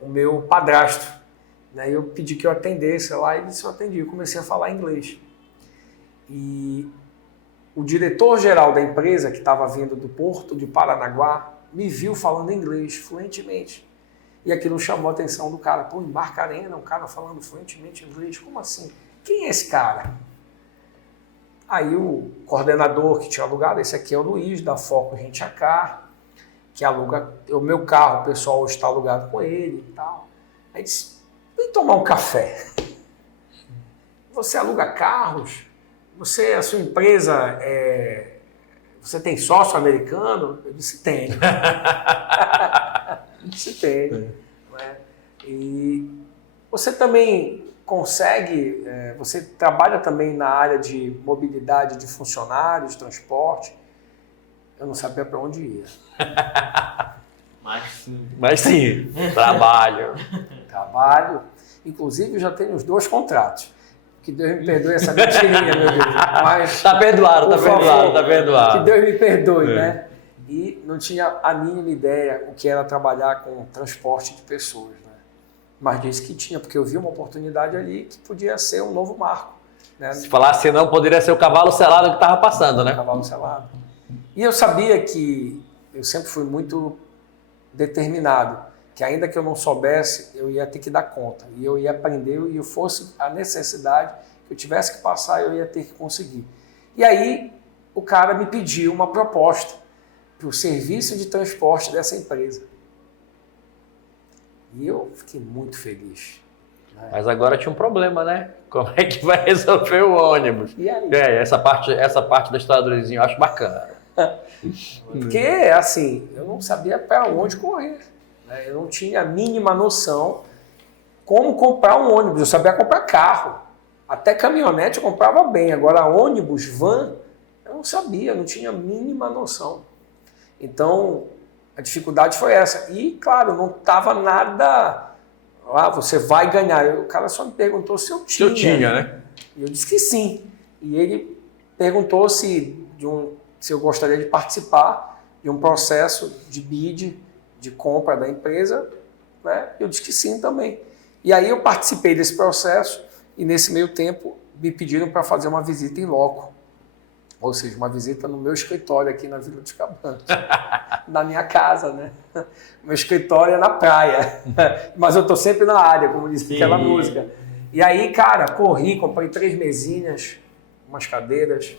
o meu padrasto. Né? Eu pedi que eu atendesse lá e ele disse, eu atendi. Eu comecei a falar inglês. E o diretor-geral da empresa, que estava vindo do Porto de Paranaguá, me viu falando inglês fluentemente. E aquilo chamou a atenção do cara. Pô, em Barcarena, um cara falando fluentemente inglês, como assim? Quem é esse cara? Aí o coordenador que tinha alugado, esse aqui é o Luiz, da Foco Rent a Car, que aluga o meu carro, o pessoal está alugado com ele e tal. Aí disse, vem tomar um café. Você aluga carros? A sua empresa, você tem sócio americano? Eu disse, tenho. Eu disse, tenho. Né? E você também consegue, você trabalha também na área de mobilidade de funcionários, transporte. Eu não sabia para onde ia. Mas sim, trabalho. Trabalho. Inclusive, eu já tenho os 2 contratos. Que Deus me perdoe essa mentirinha, meu Deus. Mas, tá perdoado. Que Deus me perdoe, né? E não tinha a mínima ideia o que era trabalhar com transporte de pessoas, né? mas disse que tinha, porque eu vi uma oportunidade ali que podia ser um novo marco. Né? Se falasse não, poderia ser o cavalo selado que estava passando, né? Cavalo selado. E eu sabia que eu sempre fui muito determinado, que ainda que eu não soubesse, eu ia ter que dar conta. E eu ia aprender, e fosse a necessidade que eu tivesse que passar, eu ia ter que conseguir. E aí o cara me pediu uma proposta para o serviço de transporte dessa empresa. E eu fiquei muito feliz. Mas agora tinha um problema, né? Como é que vai resolver o ônibus? E aí? Essa parte da história do Luizinho eu acho bacana. Porque, assim, eu não sabia para onde correr. Né? Eu não tinha a mínima noção como comprar um ônibus. Eu sabia comprar carro. Até caminhonete eu comprava bem. Agora, ônibus, van, eu não sabia, eu não tinha a mínima noção. Então, a dificuldade foi essa. E, claro, não estava nada... você vai ganhar. O cara só me perguntou se eu tinha. Se eu tinha, né? E eu disse que sim. E ele perguntou se eu gostaria de participar de um processo de bid, de compra da empresa. Né? Eu disse que sim também. E aí eu participei desse processo e, nesse meio tempo, me pediram para fazer uma visita em loco. Ou seja, uma visita no meu escritório aqui na Vila dos Cabanos, na minha casa, né? Meu escritório é na praia, mas eu tô sempre na área, como disse aquela música. E aí, cara, corri, comprei 3 mesinhas, umas cadeiras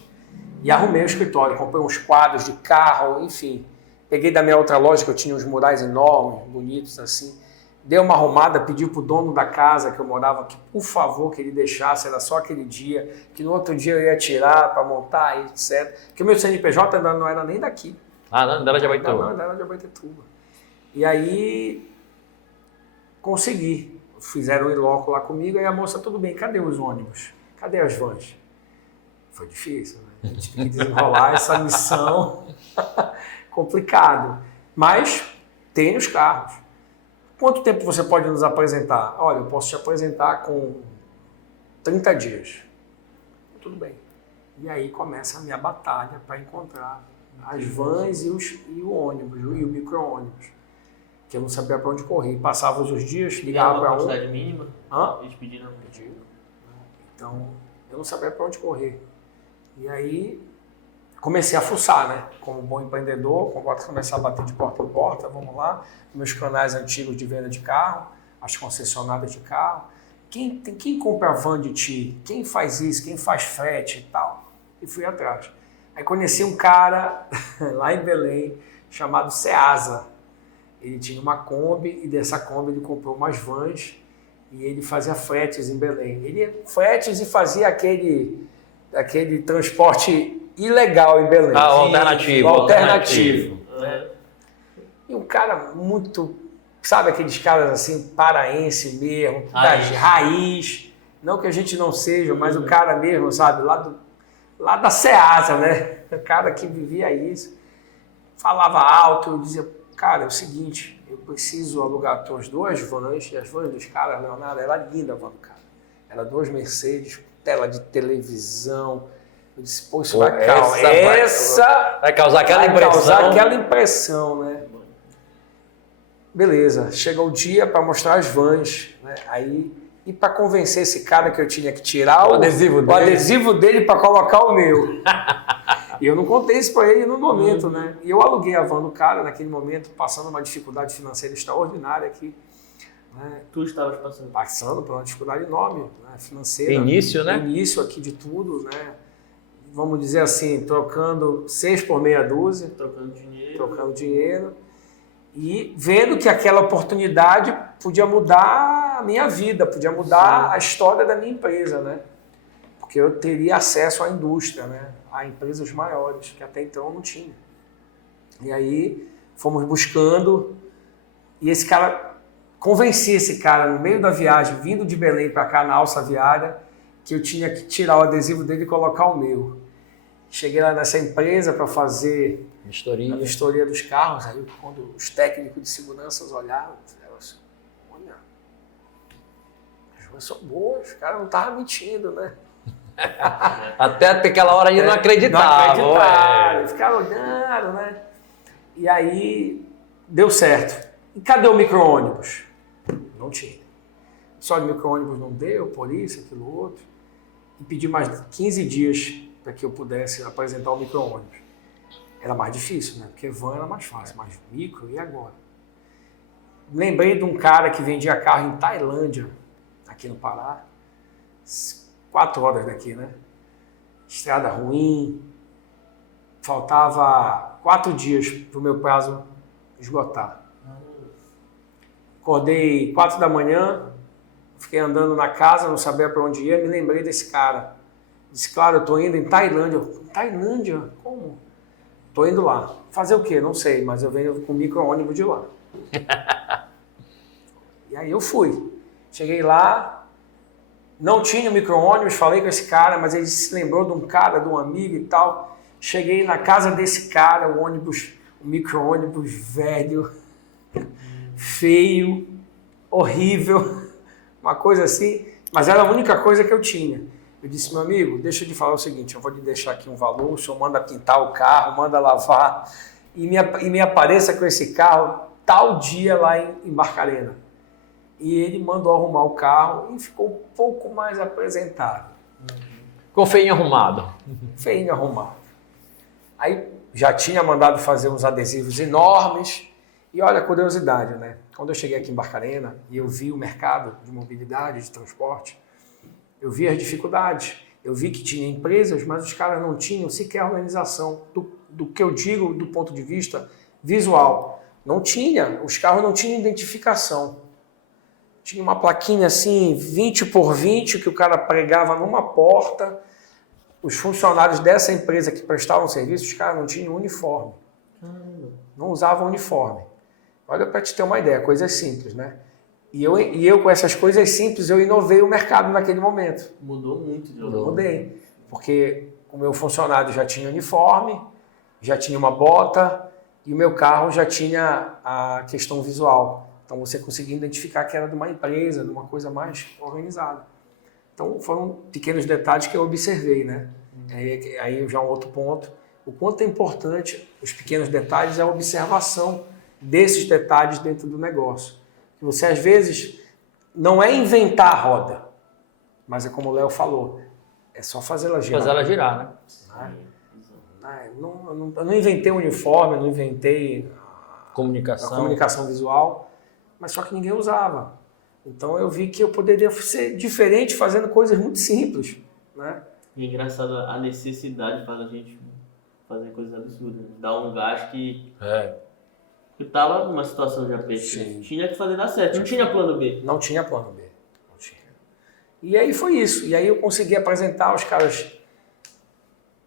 e arrumei o escritório. Comprei uns quadros de carro, enfim. Peguei da minha outra loja, que eu tinha uns murais enormes, bonitos assim. Dei uma arrumada, pedi pro dono da casa que eu morava que, por favor, que ele deixasse, era só aquele dia, que no outro dia eu ia tirar para montar, etc. Porque o meu CNPJ ainda não era nem daqui. Ah, não era de Abaetuba. Não, era de Abaetuba. E aí, consegui. Fizeram o in-loco lá comigo, e a moça, tudo bem, cadê os ônibus? Cadê as vans? Foi difícil, né? A gente tem que desenrolar essa missão. Complicado. Mas tem os carros. Quanto tempo você pode nos apresentar? Olha, eu posso te apresentar com 30 dias. Tudo bem. E aí começa a minha batalha para encontrar as vans e o ônibus, e o micro-ônibus. Que eu não sabia para onde correr. Passava os dias, ligava para um... quantidade mínima? Eles pediram. Então, eu não sabia para onde correr. E aí, comecei a fuçar, né? Como bom empreendedor, começar a bater de porta em porta, vamos lá. Meus canais antigos de venda de carro, as concessionárias de carro. Quem compra van de ti? Quem faz isso? Quem faz frete e tal? E fui atrás. Aí conheci um cara lá em Belém, chamado Ceasa. Ele tinha uma Kombi e dessa Kombi ele comprou umas vans e ele fazia fretes em Belém. Ele fretes e fazia aquele transporte ilegal em Belém. Alternativo. E um cara muito, sabe, aqueles caras assim, paraense mesmo, raiz. Não que a gente não seja, mas o cara mesmo, sabe, lá da Ceasa, né? O cara que vivia isso. Falava alto, eu dizia, cara, é o seguinte, eu preciso alugar as 2 vans, e as vans dos caras, Leonardo, era linda a van do cara. Era 2 Mercedes, tela de televisão. Eu disse, pô, isso vai causar aquela impressão, né? Beleza, chega o dia para mostrar as vans, né? Aí, e para convencer esse cara que eu tinha que tirar o adesivo dele para colocar o meu. E eu não contei isso para ele no momento, né? E eu aluguei a van do cara naquele momento, passando uma dificuldade financeira extraordinária aqui. Né? Tu estavas passando? Passando por uma dificuldade enorme, né? Financeira. Início, né? Início aqui de tudo, né? Vamos dizer assim, trocando 6 por meia dúzia. Trocando dinheiro. E vendo que aquela oportunidade podia mudar a minha vida, podia mudar a história da minha empresa, né? Porque eu teria acesso à indústria, né? A empresas maiores, que até então eu não tinha. E aí fomos buscando, e esse cara, convenci esse cara no meio da viagem, vindo de Belém para cá na alça viária, que eu tinha que tirar o adesivo dele e colocar o meu. Cheguei lá nessa empresa para fazer a vistoria dos carros, aí quando os técnicos de segurança olharam, disseram assim, olha, as ruas são boas, o cara não estava mentindo, né? Até aquela hora ainda não acreditavam. Ficaram olhando, né? E aí deu certo. E cadê o micro-ônibus? Não tinha. só de micro-ônibus não deu, por isso, aquilo outro. E pedi mais 15 dias para que eu pudesse apresentar o micro-ônibus. Era mais difícil, né? Porque van era mais fácil, mas micro, e agora? Lembrei de um cara que vendia carro em Tailândia, aqui no Pará. 4 horas daqui, né? Estrada ruim. Faltava 4 dias para o meu prazo esgotar. Acordei 4 da manhã, fiquei andando na casa, não sabia para onde ia, me lembrei desse cara. Disse, claro, eu estou indo em Tailândia. Eu, Tailândia? Como? Estou indo lá. Fazer o quê? Não sei, mas eu venho com micro-ônibus de lá. E aí eu fui. Cheguei lá, não tinha micro-ônibus, falei com esse cara, mas ele se lembrou de um cara, de um amigo e tal. Cheguei na casa desse cara, o micro-ônibus velho, feio, horrível, uma coisa assim, mas era a única coisa que eu tinha. Eu disse, meu amigo, deixa eu te falar o seguinte, eu vou lhe deixar aqui um valor, o senhor manda pintar o carro, manda lavar e me apareça com esse carro tal dia lá em Barcarena. E ele mandou arrumar o carro e ficou um pouco mais apresentável. Ficou feinho arrumado. Feinho arrumado. Aí já tinha mandado fazer uns adesivos enormes. E olha a curiosidade, né? Quando eu cheguei aqui em Barcarena e eu vi o mercado de mobilidade, de transporte, eu vi as dificuldades. Eu vi que tinha empresas, mas os caras não tinham sequer organização do que eu digo do ponto de vista visual. Não tinha, os carros não tinham identificação. Tinha uma plaquinha assim, 20 por 20, que o cara pregava numa porta. Os funcionários dessa empresa que prestavam serviço, os caras não tinham uniforme. Não usavam uniforme. Olha, para te ter uma ideia, coisas simples, né? E eu com essas coisas simples, eu inovei o mercado naquele momento. Mudou muito. Mudei. Porque o meu funcionário já tinha uniforme, já tinha uma bota, e o meu carro já tinha a questão visual. Então você conseguia identificar que era de uma empresa, de uma coisa mais organizada. Então foram pequenos detalhes que eu observei, né? Aí já um outro ponto. O quanto é importante os pequenos detalhes é a observação desses detalhes dentro do negócio. Que você às vezes não é inventar a roda, mas é como o Léo falou, é só fazer ela girar. Fazer ela girar, né? Eu não inventei o uniforme, eu não inventei a comunicação visual, mas só que ninguém usava. Então eu vi que eu poderia ser diferente fazendo coisas muito simples, né? E é engraçado, a necessidade faz a gente fazer coisas absurdas. Dá um gás que estava numa situação de aperto. Sim. Tinha que fazer dar certo. Não tinha plano B. Não tinha plano B. Não tinha. E aí foi isso. E aí eu consegui apresentar os caras.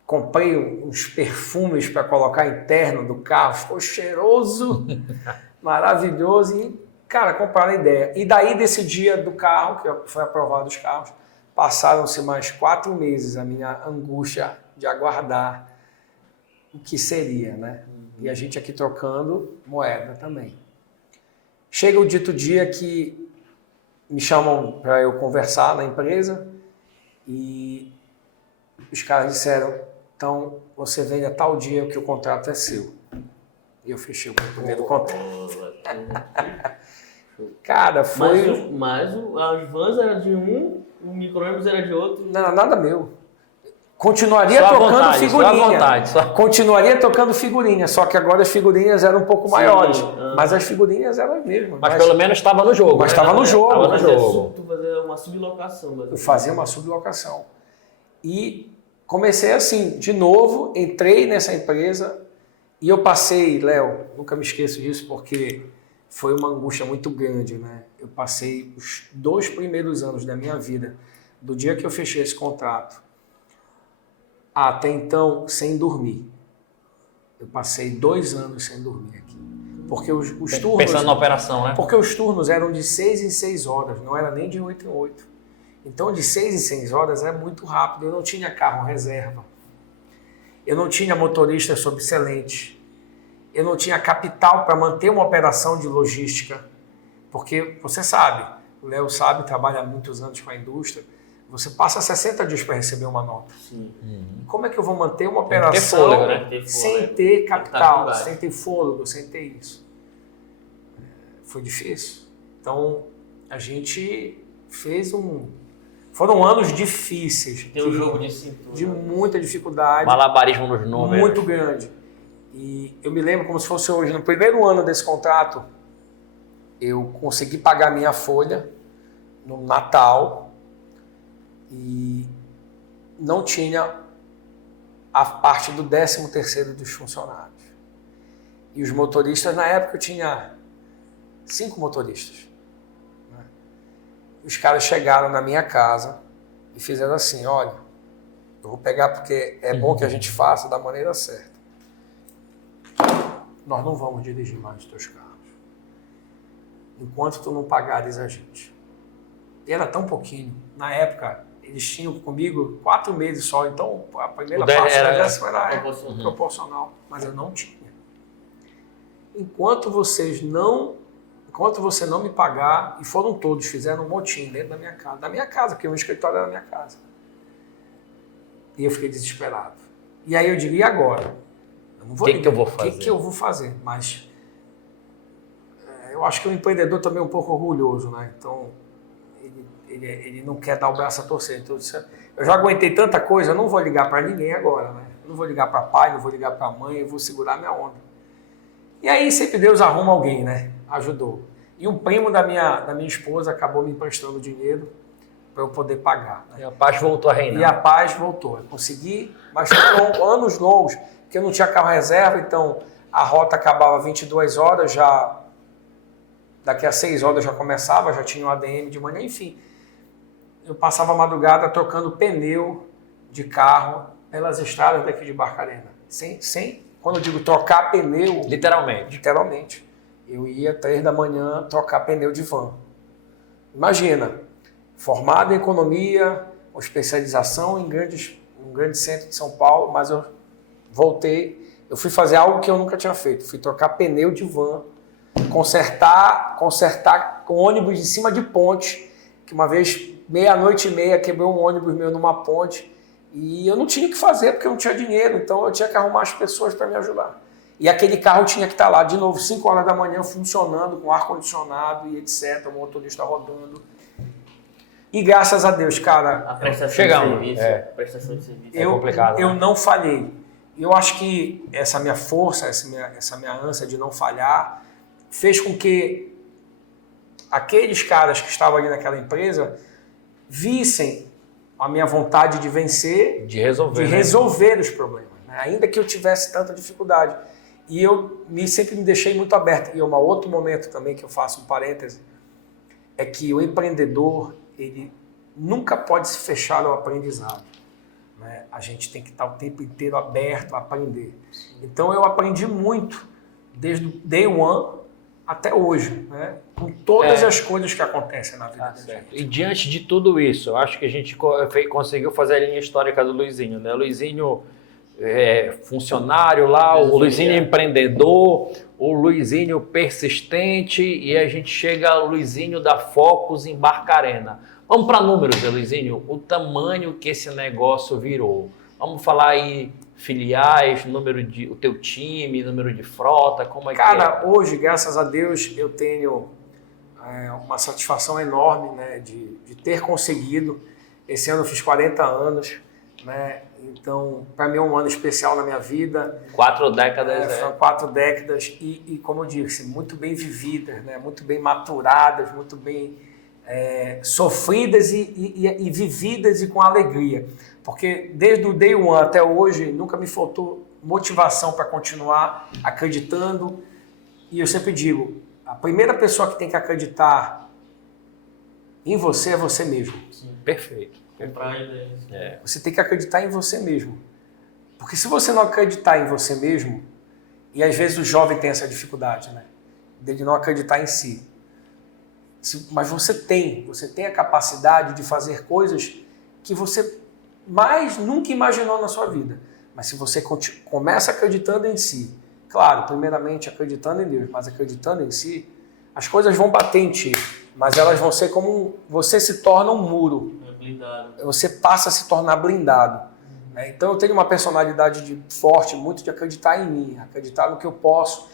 Comprei uns perfumes para colocar interno do carro. Ficou cheiroso, maravilhoso. E, cara, compraram a ideia. E daí, desse dia do carro, que foi aprovado os carros, passaram-se mais 4 meses a minha angústia de aguardar o que seria, né? E a gente aqui trocando moeda também. Chega o dito dia que me chamam para eu conversar na empresa e os caras disseram, então você vem a tal dia que o contrato é seu. E eu fechei o primeiro contrato. Cara, foi... Mas as vans eram de um, o micro-ônibus era de outro. Não era nada meu. Continuaria tocando figurinha. Continuaria tocando figurinha, só que agora as figurinhas eram um pouco maiores. Mas as figurinhas eram as mesmas. Mas pelo menos estava no jogo. Mas estava no jogo. Estava no jogo. Tu fazia uma sublocação. Eu fazia uma sublocação. E comecei assim, de novo, entrei nessa empresa e eu passei, Léo, nunca me esqueço disso porque foi uma angústia muito grande, né? Eu passei os 2 primeiros anos da minha vida, do dia que eu fechei esse contrato, até então, sem dormir. Eu passei 2 anos sem dormir aqui. Porque os turnos... Pensando na operação, né? Porque os turnos eram de 6 em 6 horas, não era nem de 8 em 8. Então, de 6 em 6 horas é muito rápido. Eu não tinha carro reserva. Eu não tinha motorista sob excelente. Eu não tinha capital para manter uma operação de logística. Porque, você sabe, o Léo sabe, trabalha há muitos anos com a indústria, você passa 60 dias para receber uma nota. Sim. Como é que eu vou manter uma operação fôlego, né? sem ter capital, sem ter fôlego, sem ter isso? Foi difícil. Então, a gente Foram anos difíceis. Tem um jogo de cintura. De muita dificuldade. Malabarismo nos números. Muito grande. E eu me lembro como se fosse hoje, no primeiro ano desse contrato, eu consegui pagar minha folha no Natal e não tinha a parte do 13º dos funcionários. E os motoristas, na época eu tinha 5 motoristas. Né? Os caras chegaram na minha casa e fizeram assim, olha, eu vou pegar porque é bom que a gente faça da maneira certa. Nós não vamos dirigir mais os teus carros enquanto tu não pagares a gente. E era tão pouquinho. Na época, eles tinham comigo 4 meses só, então a primeira parte da décima era proporcional, mas eu não tinha. Enquanto você não me pagar, e foram todos, fizeram um motim dentro da minha casa, porque o escritório era na minha casa. E eu fiquei desesperado. E aí eu digo, e agora? Eu não vou O que eu vou fazer? O que eu vou fazer? Mas eu acho que o empreendedor também é um pouco orgulhoso, né? Então, ele não quer dar o braço a torcer. Então, eu já aguentei tanta coisa, eu não vou ligar para ninguém agora, né? Eu não vou ligar para pai, não vou ligar para mãe, eu vou segurar minha onda. E aí sempre Deus arruma alguém, né? Ajudou. E um primo da minha esposa acabou me emprestando dinheiro para eu poder pagar. Né? E a paz voltou a reinar. E a paz voltou. Eu consegui, mas foram anos longos, porque eu não tinha carro reserva, então a rota acabava 22 horas, já daqui a 6 horas já começava, já tinha o ADM de manhã, enfim. Eu passava a madrugada trocando pneu de carro pelas estradas daqui de Barcarena. Quando eu digo trocar pneu... Literalmente. Eu ia 3 da manhã trocar pneu de van. Imagina, formado em economia, com especialização em um grande centro de São Paulo, mas eu voltei, eu fui fazer algo que eu nunca tinha feito. Fui trocar pneu de van, consertar com ônibus em cima de ponte, que uma vez, 00:30, quebrou um ônibus meu numa ponte, e eu não tinha o que fazer, porque eu não tinha dinheiro, então eu tinha que arrumar as pessoas para me ajudar. E aquele carro tinha que estar lá, de novo, 5 horas da manhã, funcionando, com ar-condicionado e etc., o motorista rodando. E graças a Deus, cara... A prestação chegamos, de serviço. A prestação de serviço. É complicado, eu né? não falhei. Eu acho que essa minha força, essa minha ânsia de não falhar, fez com que aqueles caras que estavam ali naquela empresa vissem a minha vontade de vencer, De resolver. resolver os problemas, né? Ainda que eu tivesse tanta dificuldade. E eu sempre me deixei muito aberto. E um outro momento também que eu faço um parêntese, é que o empreendedor, ele nunca pode se fechar ao aprendizado, né? A gente tem que estar o tempo inteiro aberto a aprender. Então eu aprendi muito, desde o day one até hoje, né? Com todas as coisas que acontecem na vida da gente. E diante de tudo isso, eu acho que a gente conseguiu fazer a linha histórica do Luizinho, né? O Luizinho é funcionário lá, o Luizinho é empreendedor, o Luizinho persistente, e a gente chega ao Luizinho da Focus em Barcarena. Vamos para números, Luizinho, o tamanho que esse negócio virou. Vamos falar aí filiais, o teu time, número de frota, como é que é? Cara, hoje, graças a Deus, eu tenho uma satisfação enorme, né, de ter conseguido. Esse ano eu fiz 40 anos, né? Então, para mim é um ano especial na minha vida. 4 décadas. Foram 4 décadas e, como eu disse, muito bem vividas, né? Muito bem maturadas, muito bem sofridas e vividas e com alegria. Porque desde o day one até hoje, nunca me faltou motivação para continuar acreditando. E eu sempre digo, a primeira pessoa que tem que acreditar em você é você mesmo. Sim. Perfeito. Você tem que acreditar em você mesmo. Porque se você não acreditar em você mesmo, e às vezes o jovem tem essa dificuldade, né? De não acreditar em si. Mas você tem a capacidade de fazer coisas que você mais nunca imaginou na sua vida. Mas se você começa acreditando em si, claro, primeiramente acreditando em Deus, mas acreditando em si, as coisas vão bater em ti, mas elas vão ser como você se torna um muro. Blindado. Você passa a se tornar blindado. Né? Então eu tenho uma personalidade forte, muito de acreditar em mim, acreditar no que eu posso.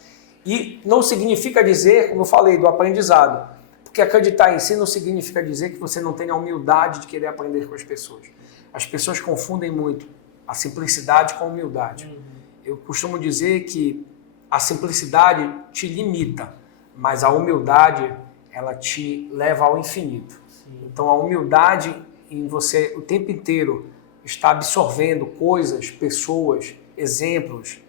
E não significa dizer, como eu falei, do aprendizado. Porque Porque acreditar em si não significa dizer que você não tenha a humildade de querer aprender com as pessoas. As pessoas confundem muito a simplicidade com a humildade. Eu costumo dizer que a simplicidade te limita, mas a humildade, ela te leva ao infinito. Sim. Então, a humildade em você o tempo inteiro está absorvendo coisas, pessoas, exemplos,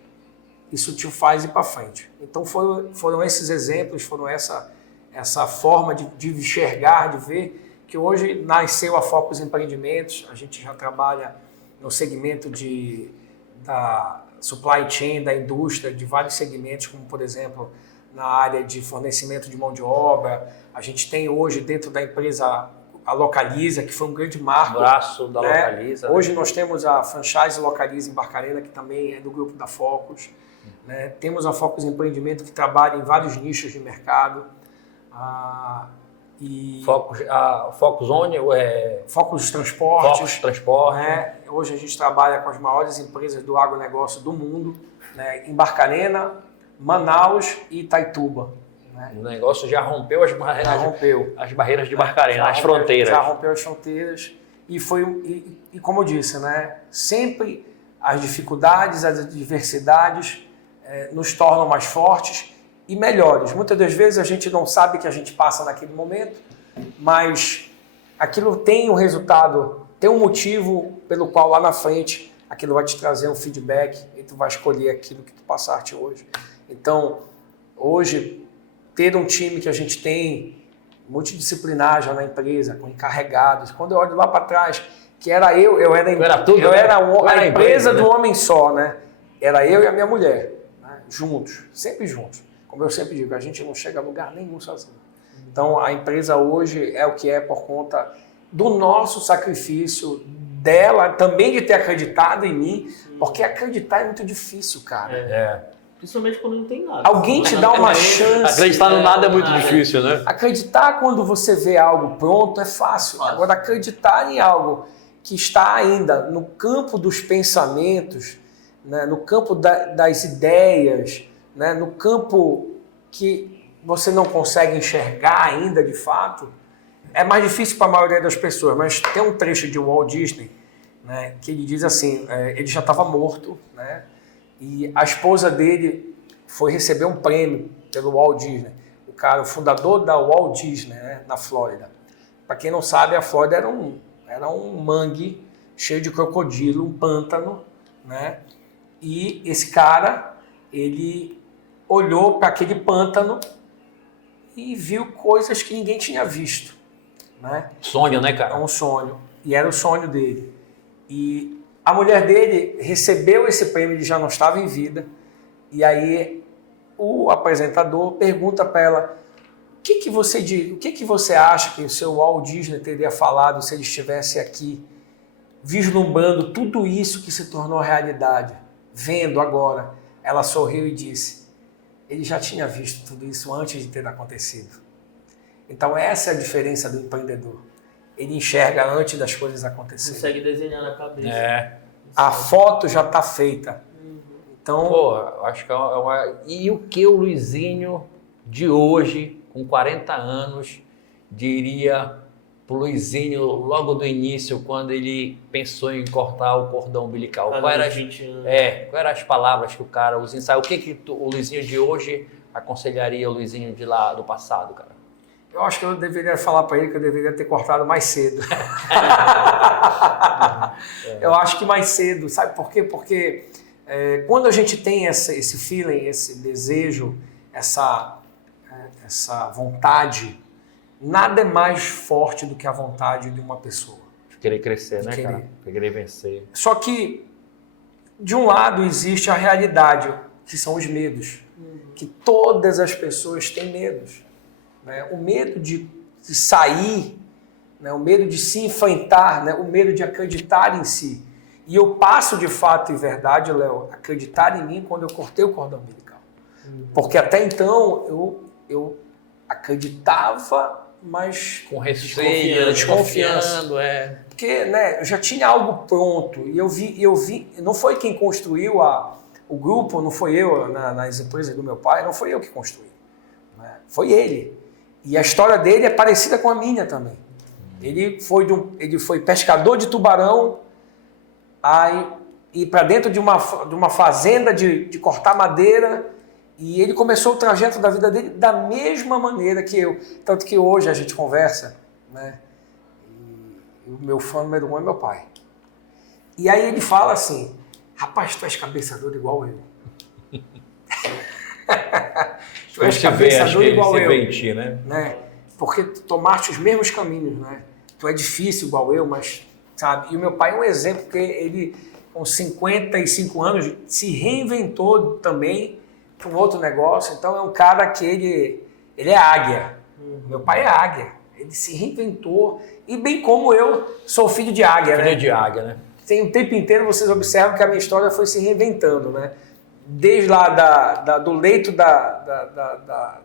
isso te faz ir para frente. Então, foram esses exemplos, foram essa forma de enxergar, de ver, que hoje nasceu a Focus Empreendimentos. A gente já trabalha no segmento da supply chain, da indústria, de vários segmentos, como, por exemplo, na área de fornecimento de mão de obra. A gente tem hoje dentro da empresa a Localiza, que foi um grande marco. O braço da Localiza. Hoje nós temos a franchise Localiza em Barcarena, que também é do grupo da Focus. Né? Temos a Focus Empreendimento, que trabalha em vários nichos de mercado. Focus onde? Focus Transportes. Focus Transporte. Né? Hoje a gente trabalha com as maiores empresas do agronegócio do mundo, né? Em Barcarena, Manaus e Itaituba. Né? O negócio já rompeu as barreiras de Barcarena, as fronteiras. Já rompeu as fronteiras e como eu disse, né? Sempre as dificuldades, as adversidades nos tornam mais fortes e melhores. Muitas das vezes a gente não sabe o que a gente passa naquele momento, mas aquilo tem um resultado, tem um motivo pelo qual lá na frente aquilo vai te trazer um feedback e tu vai escolher aquilo que tu passaste hoje. Então, hoje, ter um time que a gente tem multidisciplinar já na empresa, com encarregados, quando eu olho lá para trás, que era eu era a empresa do homem só, né? Era eu e a minha mulher, né? Juntos, sempre juntos. Como eu sempre digo, a gente não chega a lugar nenhum sozinho. Então, a empresa hoje é o que é por conta do nosso sacrifício, dela, também de ter acreditado em mim, porque acreditar é muito difícil, cara. Principalmente quando não tem nada. Alguém te dá uma chance. Acreditar no nada é muito difícil, né? Acreditar quando você vê algo pronto é fácil. Agora, acreditar em algo que está ainda no campo dos pensamentos, né, no campo das ideias, né, no campo que você não consegue enxergar ainda de fato, é mais difícil para a maioria das pessoas. Mas tem um trecho de Walt Disney, né, que ele diz assim, ele já estava morto, né, e a esposa dele foi receber um prêmio pelo Walt Disney. O fundador da Walt Disney, né, na Flórida. Para quem não sabe, a Flórida era um mangue cheio de crocodilo, um pântano, né? E esse cara, ele olhou para aquele pântano e viu coisas que ninguém tinha visto, né? Sonho, né, cara? É um sonho. E era o sonho dele. E a mulher dele recebeu esse prêmio, ele já não estava em vida. E aí o apresentador pergunta para ela: o que você acha que o seu Walt Disney teria falado se ele estivesse aqui, vislumbrando tudo isso que se tornou realidade, vendo agora? Ela sorriu e disse: ele já tinha visto tudo isso antes de ter acontecido. Então essa é a diferença do empreendedor. Ele enxerga antes das coisas acontecerem. Consegue desenhar na cabeça. A foto já está feita. Então, pô, acho que E o que o Luizinho de hoje, com 40 anos, diria pro Luizinho logo do início, quando ele pensou em cortar o cordão umbilical? Quais eram as palavras que o cara usa? O que o Luizinho de hoje aconselharia o Luizinho de lá do passado, cara? Eu acho que eu deveria falar para ele que eu deveria ter cortado mais cedo. Eu acho que mais cedo, sabe por quê? Porque quando a gente tem esse feeling, esse desejo, essa vontade, nada é mais forte do que a vontade de uma pessoa. Querer crescer, né, cara? Querer vencer. Só que, de um lado, existe a realidade, que são os medos. Que todas as pessoas têm medos. Né? O medo de sair, né? O medo de se enfrentar, né? O medo de acreditar em si. E eu passo de fato e verdade, Léo, acreditar em mim quando eu cortei o cordão umbilical. Porque até então eu acreditava, mas com receio, desconfiando. Porque, né, eu já tinha algo pronto e eu vi, não foi quem construiu o grupo, não foi eu nas empresas do meu pai, não foi eu que construí, né? Foi ele. E a história dele é parecida com a minha também. Ele foi pescador de tubarão, aí ir para dentro de uma fazenda de cortar madeira, e ele começou o trajeto da vida dele da mesma maneira que eu. Tanto que hoje a gente conversa, né? E o meu fã número 1 é meu pai. E aí ele fala assim, rapaz, tu és cabeçador igual eu. Tu és cabeçador igual eu. Né? Porque tu tomaste os mesmos caminhos, né? Tu é difícil igual eu, mas, sabe? E o meu pai é um exemplo, porque ele, com 55 anos, se reinventou também para um outro negócio. Então é um cara que ele é águia. Meu pai é águia. Ele se reinventou. E bem como eu sou filho de águia, né? Filho de águia, né? Tem o tempo inteiro vocês observam que a minha história foi se reinventando, né? Desde lá do leito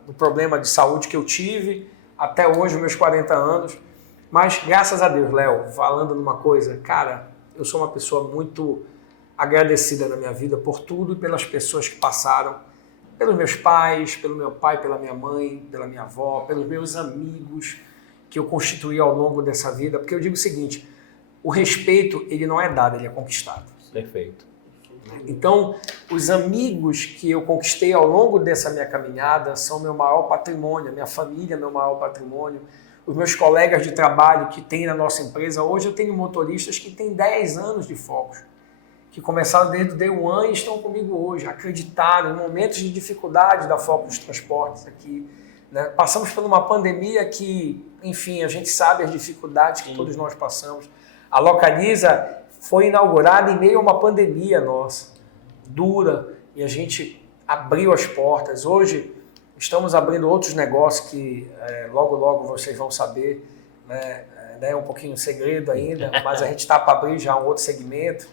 do problema de saúde que eu tive, até hoje, meus 40 anos. Mas, graças a Deus, Léo, falando numa coisa, cara, eu sou uma pessoa muito agradecida na minha vida por tudo e pelas pessoas que passaram, pelos meus pais, pelo meu pai, pela minha mãe, pela minha avó, pelos meus amigos que eu constituí ao longo dessa vida. Porque eu digo o seguinte, o respeito, ele não é dado, ele é conquistado. Perfeito. Então, os amigos que eu conquistei ao longo dessa minha caminhada são meu maior patrimônio, a minha família é meu maior patrimônio, os meus colegas de trabalho que tem na nossa empresa. Hoje eu tenho motoristas que têm 10 anos de Focus, que começaram desde o Day One e estão comigo hoje, acreditaram em momentos de dificuldade da Focus Transportes aqui. Né? Passamos por uma pandemia que, enfim, a gente sabe as dificuldades que todos nós passamos. A Localiza foi inaugurada em meio a uma pandemia nossa, dura, e a gente abriu as portas. Hoje estamos abrindo outros negócios que logo, logo vocês vão saber, né? É um pouquinho segredo ainda, mas a gente está para abrir já um outro segmento.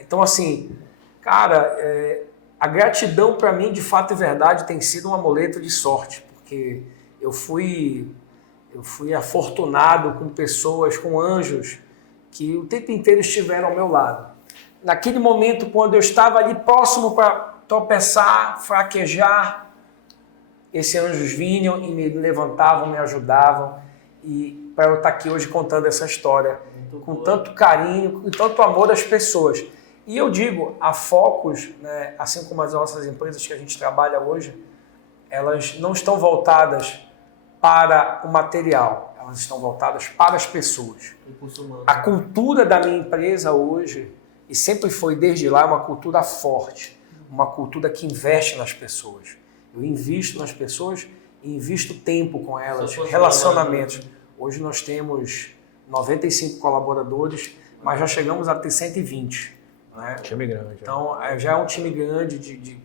Então, assim, cara, a gratidão para mim, de fato e verdade, tem sido um amuleto de sorte, porque eu fui afortunado com pessoas, com anjos, que o tempo inteiro estiveram ao meu lado. Naquele momento, quando eu estava ali próximo para tropeçar, fraquejar, esses anjos vinham e me levantavam, me ajudavam, e para eu estar aqui hoje contando essa história com tanto carinho, com tanto amor às pessoas. E eu digo, a Focus, né, assim como as nossas empresas que a gente trabalha hoje, elas não estão voltadas para o material, elas estão voltadas para as pessoas. A cultura da minha empresa hoje, e sempre foi desde lá, é uma cultura forte, uma cultura que investe nas pessoas. Eu invisto nas pessoas e invisto tempo com elas, relacionamentos. Hoje nós temos 95 colaboradores, mas já chegamos a ter 120. Né? Time grande. Então, já é um time grande de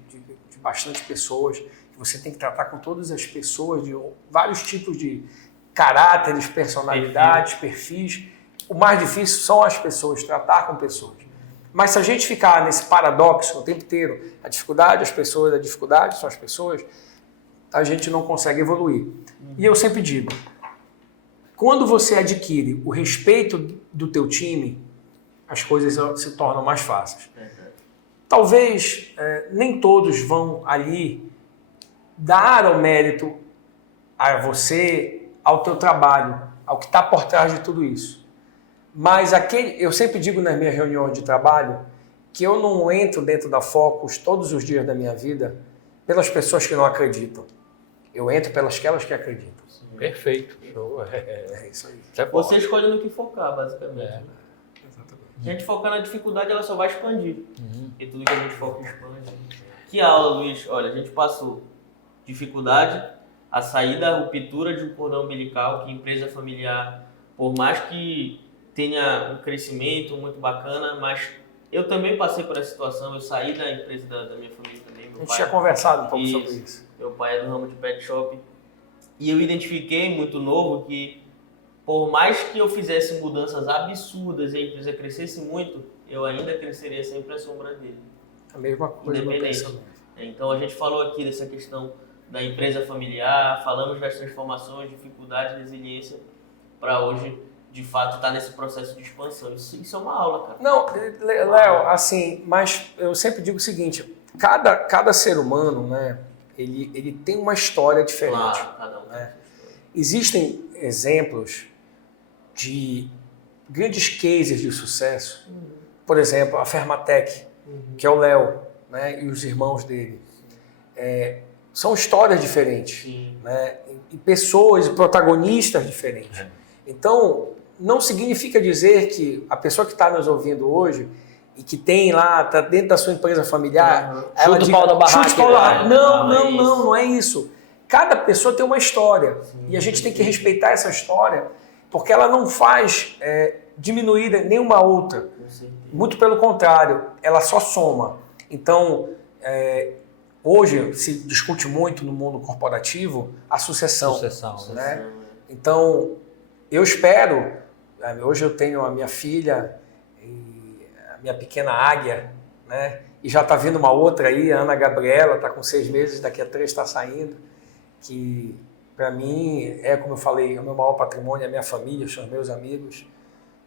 bastante pessoas, que você tem que tratar com todas as pessoas, de vários tipos de caráteres, personalidades, perfis. O mais difícil são as pessoas, tratar com pessoas. Mas se a gente ficar nesse paradoxo o tempo inteiro, a dificuldade são as pessoas, a gente não consegue evoluir. E eu sempre digo, quando você adquire o respeito do teu time, as coisas se tornam mais fáceis. Talvez nem todos vão ali dar o mérito a você, ao teu trabalho, ao que está por trás de tudo isso. Mas eu sempre digo nas minhas reuniões de trabalho que eu não entro dentro da Focus todos os dias da minha vida pelas pessoas que não acreditam. Eu entro pelas aquelas que acreditam. Perfeito. É isso aí. Você escolhe no que focar, basicamente. Exatamente. Se a gente focar na dificuldade, ela só vai expandir. E tudo que a gente foca expande. Que aula, Luiz. Olha, a gente passou dificuldade, a saída, a ruptura de um cordão umbilical, que empresa familiar, por mais que tenha um crescimento muito bacana, mas eu também passei por essa situação. Eu saí da empresa da minha família também. A gente tinha conversado um pouco sobre isso. Meu pai é do ramo de pet shop. E eu identifiquei muito novo que, por mais que eu fizesse mudanças absurdas e a empresa crescesse muito, eu ainda cresceria sempre à sombra dele. A mesma coisa. Independente. Então a gente falou aqui dessa questão da empresa familiar, falamos das transformações, dificuldade, resiliência, para hoje, de fato, estar nesse processo de expansão. Isso é uma aula, cara. Não, Léo, assim, mas eu sempre digo o seguinte, cada ser humano, né, ele tem uma história diferente. Claro, cada um. Né? existem exemplos de grandes cases de sucesso. Por exemplo, a Fermatec, que é o Léo, né, e os irmãos dele. São histórias diferentes, né, e pessoas, protagonistas diferentes. Então, não significa dizer que a pessoa que está nos ouvindo hoje e que tem lá, está dentro da sua empresa familiar, ela Chuta o pau da barraca. chuta o pau da barraca. Não, Não, não é isso. Cada pessoa tem uma história e a gente tem que respeitar essa história porque ela não faz diminuir nenhuma outra. Muito pelo contrário, ela só soma. Então, hoje se discute muito no mundo corporativo a sucessão. Né? Então, eu espero, hoje eu tenho a minha filha e a minha pequena Águia, né? E já está vindo uma outra aí, a Ana Gabriela, está com 6 meses, daqui a 3 está saindo, que para mim como eu falei, o meu maior patrimônio é a minha família, são os meus amigos.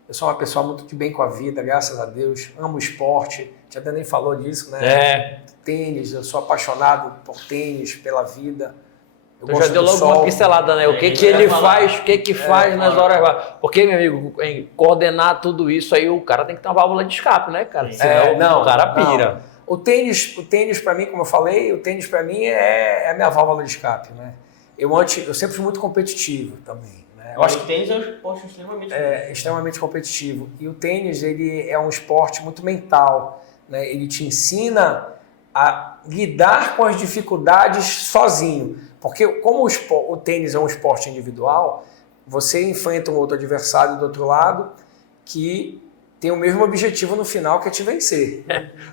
Eu sou uma pessoa muito de bem com a vida, graças a Deus. Amo esporte, já até nem falou disso, né? Tênis, eu sou apaixonado por tênis, pela vida. Eu já deu logo uma pincelada, né? O que ele faz, o que faz nas horas... Porque, meu amigo, em coordenar tudo isso aí, o cara tem que ter uma válvula de escape, né, cara? Senão o cara pira. Não. O tênis para mim, como eu falei, o tênis para mim é a minha válvula de escape, né? Eu sempre fui muito competitivo também. Eu acho que o tênis é um esporte extremamente competitivo. E o tênis, ele é um esporte muito mental, né? Ele te ensina a lidar com as dificuldades sozinho. Porque como o tênis é um esporte individual, você enfrenta um outro adversário do outro lado que tem o mesmo objetivo no final, que é te vencer.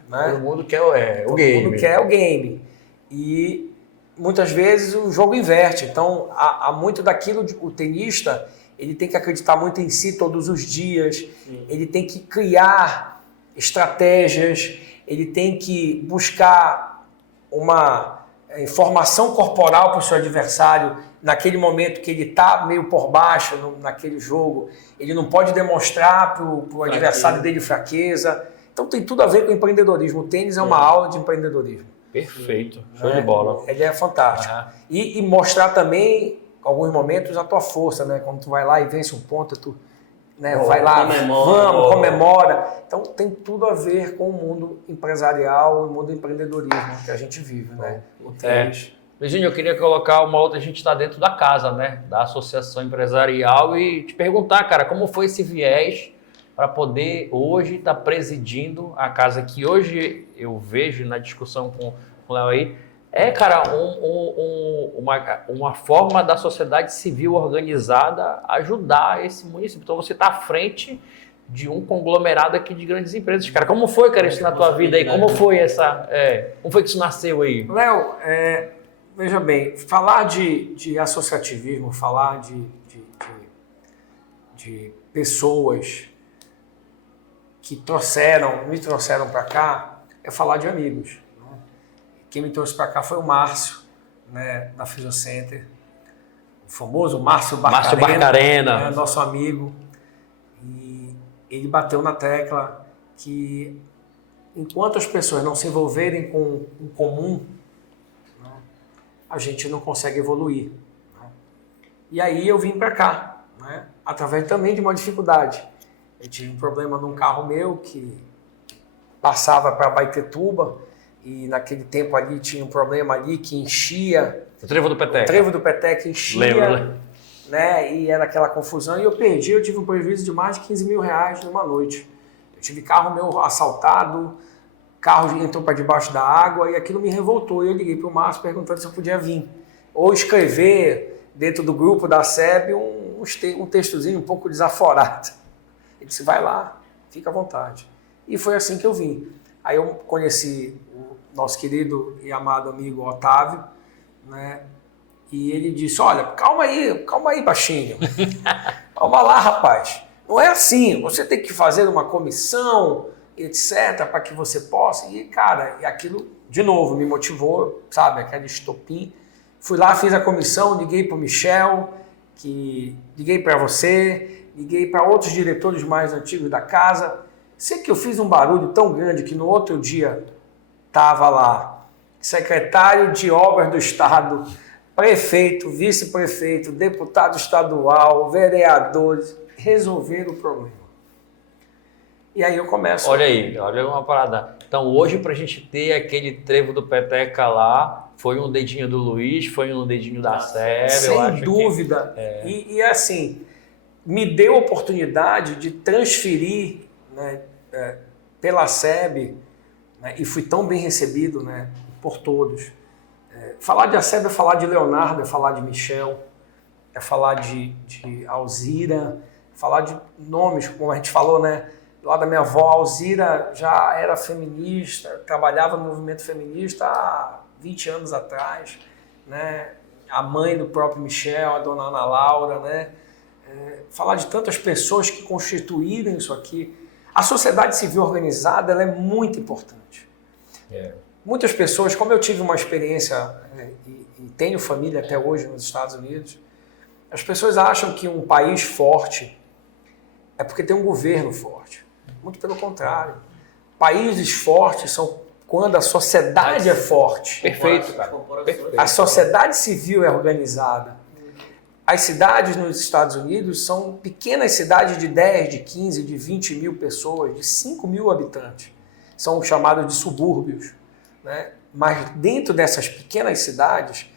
Né? Todo mundo quer o game. Todo mundo quer o game. E muitas vezes o jogo inverte. Então, há muito daquilo, o tenista, ele tem que acreditar muito em si todos os dias, ele tem que criar estratégias, ele tem que buscar uma informação corporal para o seu adversário naquele momento que ele está meio por baixo naquele jogo. Ele não pode demonstrar para o adversário dele fraqueza. Então, tem tudo a ver com empreendedorismo. O tênis é uma aula de empreendedorismo. Perfeito, show de bola. Ele é fantástico. E mostrar também, em alguns momentos, a tua força, né? Quando tu vai lá e vence um ponto, tu vai lá, comemora. Então tem tudo a ver com o mundo empresarial, o mundo do empreendedorismo que a gente vive, né? O tênis. Luizinho, eu queria colocar uma outra, a gente está dentro da casa, né? Da associação empresarial e te perguntar, cara, como foi esse viés para poder hoje estar presidindo a casa que hoje eu vejo na discussão com o Léo aí, cara, uma forma da sociedade civil organizada ajudar esse município. Então você está à frente de um conglomerado aqui de grandes empresas. Cara, como foi, cara, isso na tua vida aí? Como foi como foi que isso nasceu aí? Léo, veja bem, falar de associativismo, falar de pessoas que me trouxeram para cá, é falar de amigos. Né? Quem me trouxe para cá foi o Márcio, né, da Fisiocenter, o famoso Márcio Barcarena, né, nosso amigo. E ele bateu na tecla que enquanto as pessoas não se envolverem com o comum, né, a gente não consegue evoluir. Né? E aí eu vim para cá, né, através também de uma dificuldade. Eu tive um problema num carro meu que passava para Baitetuba e naquele tempo ali tinha um problema ali que enchia. O trevo do Petec. O trevo do Petec enchia. Lembra? Né? E era aquela confusão e eu tive um prejuízo de mais de 15 mil reais numa noite. Eu tive carro meu assaltado, carro entrou para debaixo da água e aquilo me revoltou. Eu liguei para o Márcio perguntando se eu podia vir. Ou escrever dentro do grupo da SEB um textozinho um pouco desaforado. Ele disse, vai lá, fica à vontade. E foi assim que eu vim. Aí eu conheci o nosso querido e amado amigo Otávio, né? E ele disse, olha, calma aí, baixinho. Calma lá, rapaz. Não é assim, você tem que fazer uma comissão, etc., para que você possa. E, cara, aquilo, de novo, me motivou, sabe, aquele estopim. Fui lá, fiz a comissão, liguei para o Michel, liguei para você, liguei para outros diretores mais antigos da casa. Sei que eu fiz um barulho tão grande que no outro dia estava lá, secretário de Obras do Estado prefeito, vice-prefeito, deputado estadual, vereadores, resolveram o problema. E aí eu começo... Olha aí, olha uma parada. Então hoje pra gente ter aquele trevo do Peteca lá, foi um dedinho do Luiz, foi um dedinho da SEB, eu acho. Sem dúvida. E assim, me deu a oportunidade de transferir, né, pela SEB, né, e fui tão bem recebido, né, por todos. Falar de SEB é falar de Leonardo, é falar de Michel, é falar de Alzira, falar de nomes, como a gente falou, né? Lá da minha avó, a Alzira já era feminista, trabalhava no movimento feminista há 20 anos atrás, né? A mãe do próprio Michel, a dona Ana Laura, né? Falar de tantas pessoas que constituíram isso aqui. A sociedade civil organizada, ela é muito importante. Muitas pessoas, como eu tive uma experiência e tenho família até hoje nos Estados Unidos, as pessoas acham que um país forte é porque tem um governo forte. Muito pelo contrário. Países fortes são quando a sociedade é forte. Perfeito, cara. A sociedade civil é organizada. As cidades nos Estados Unidos são pequenas cidades de 10, de 15, de 20 mil pessoas, de 5 mil habitantes. São chamados de subúrbios, né? Mas dentro dessas pequenas cidades,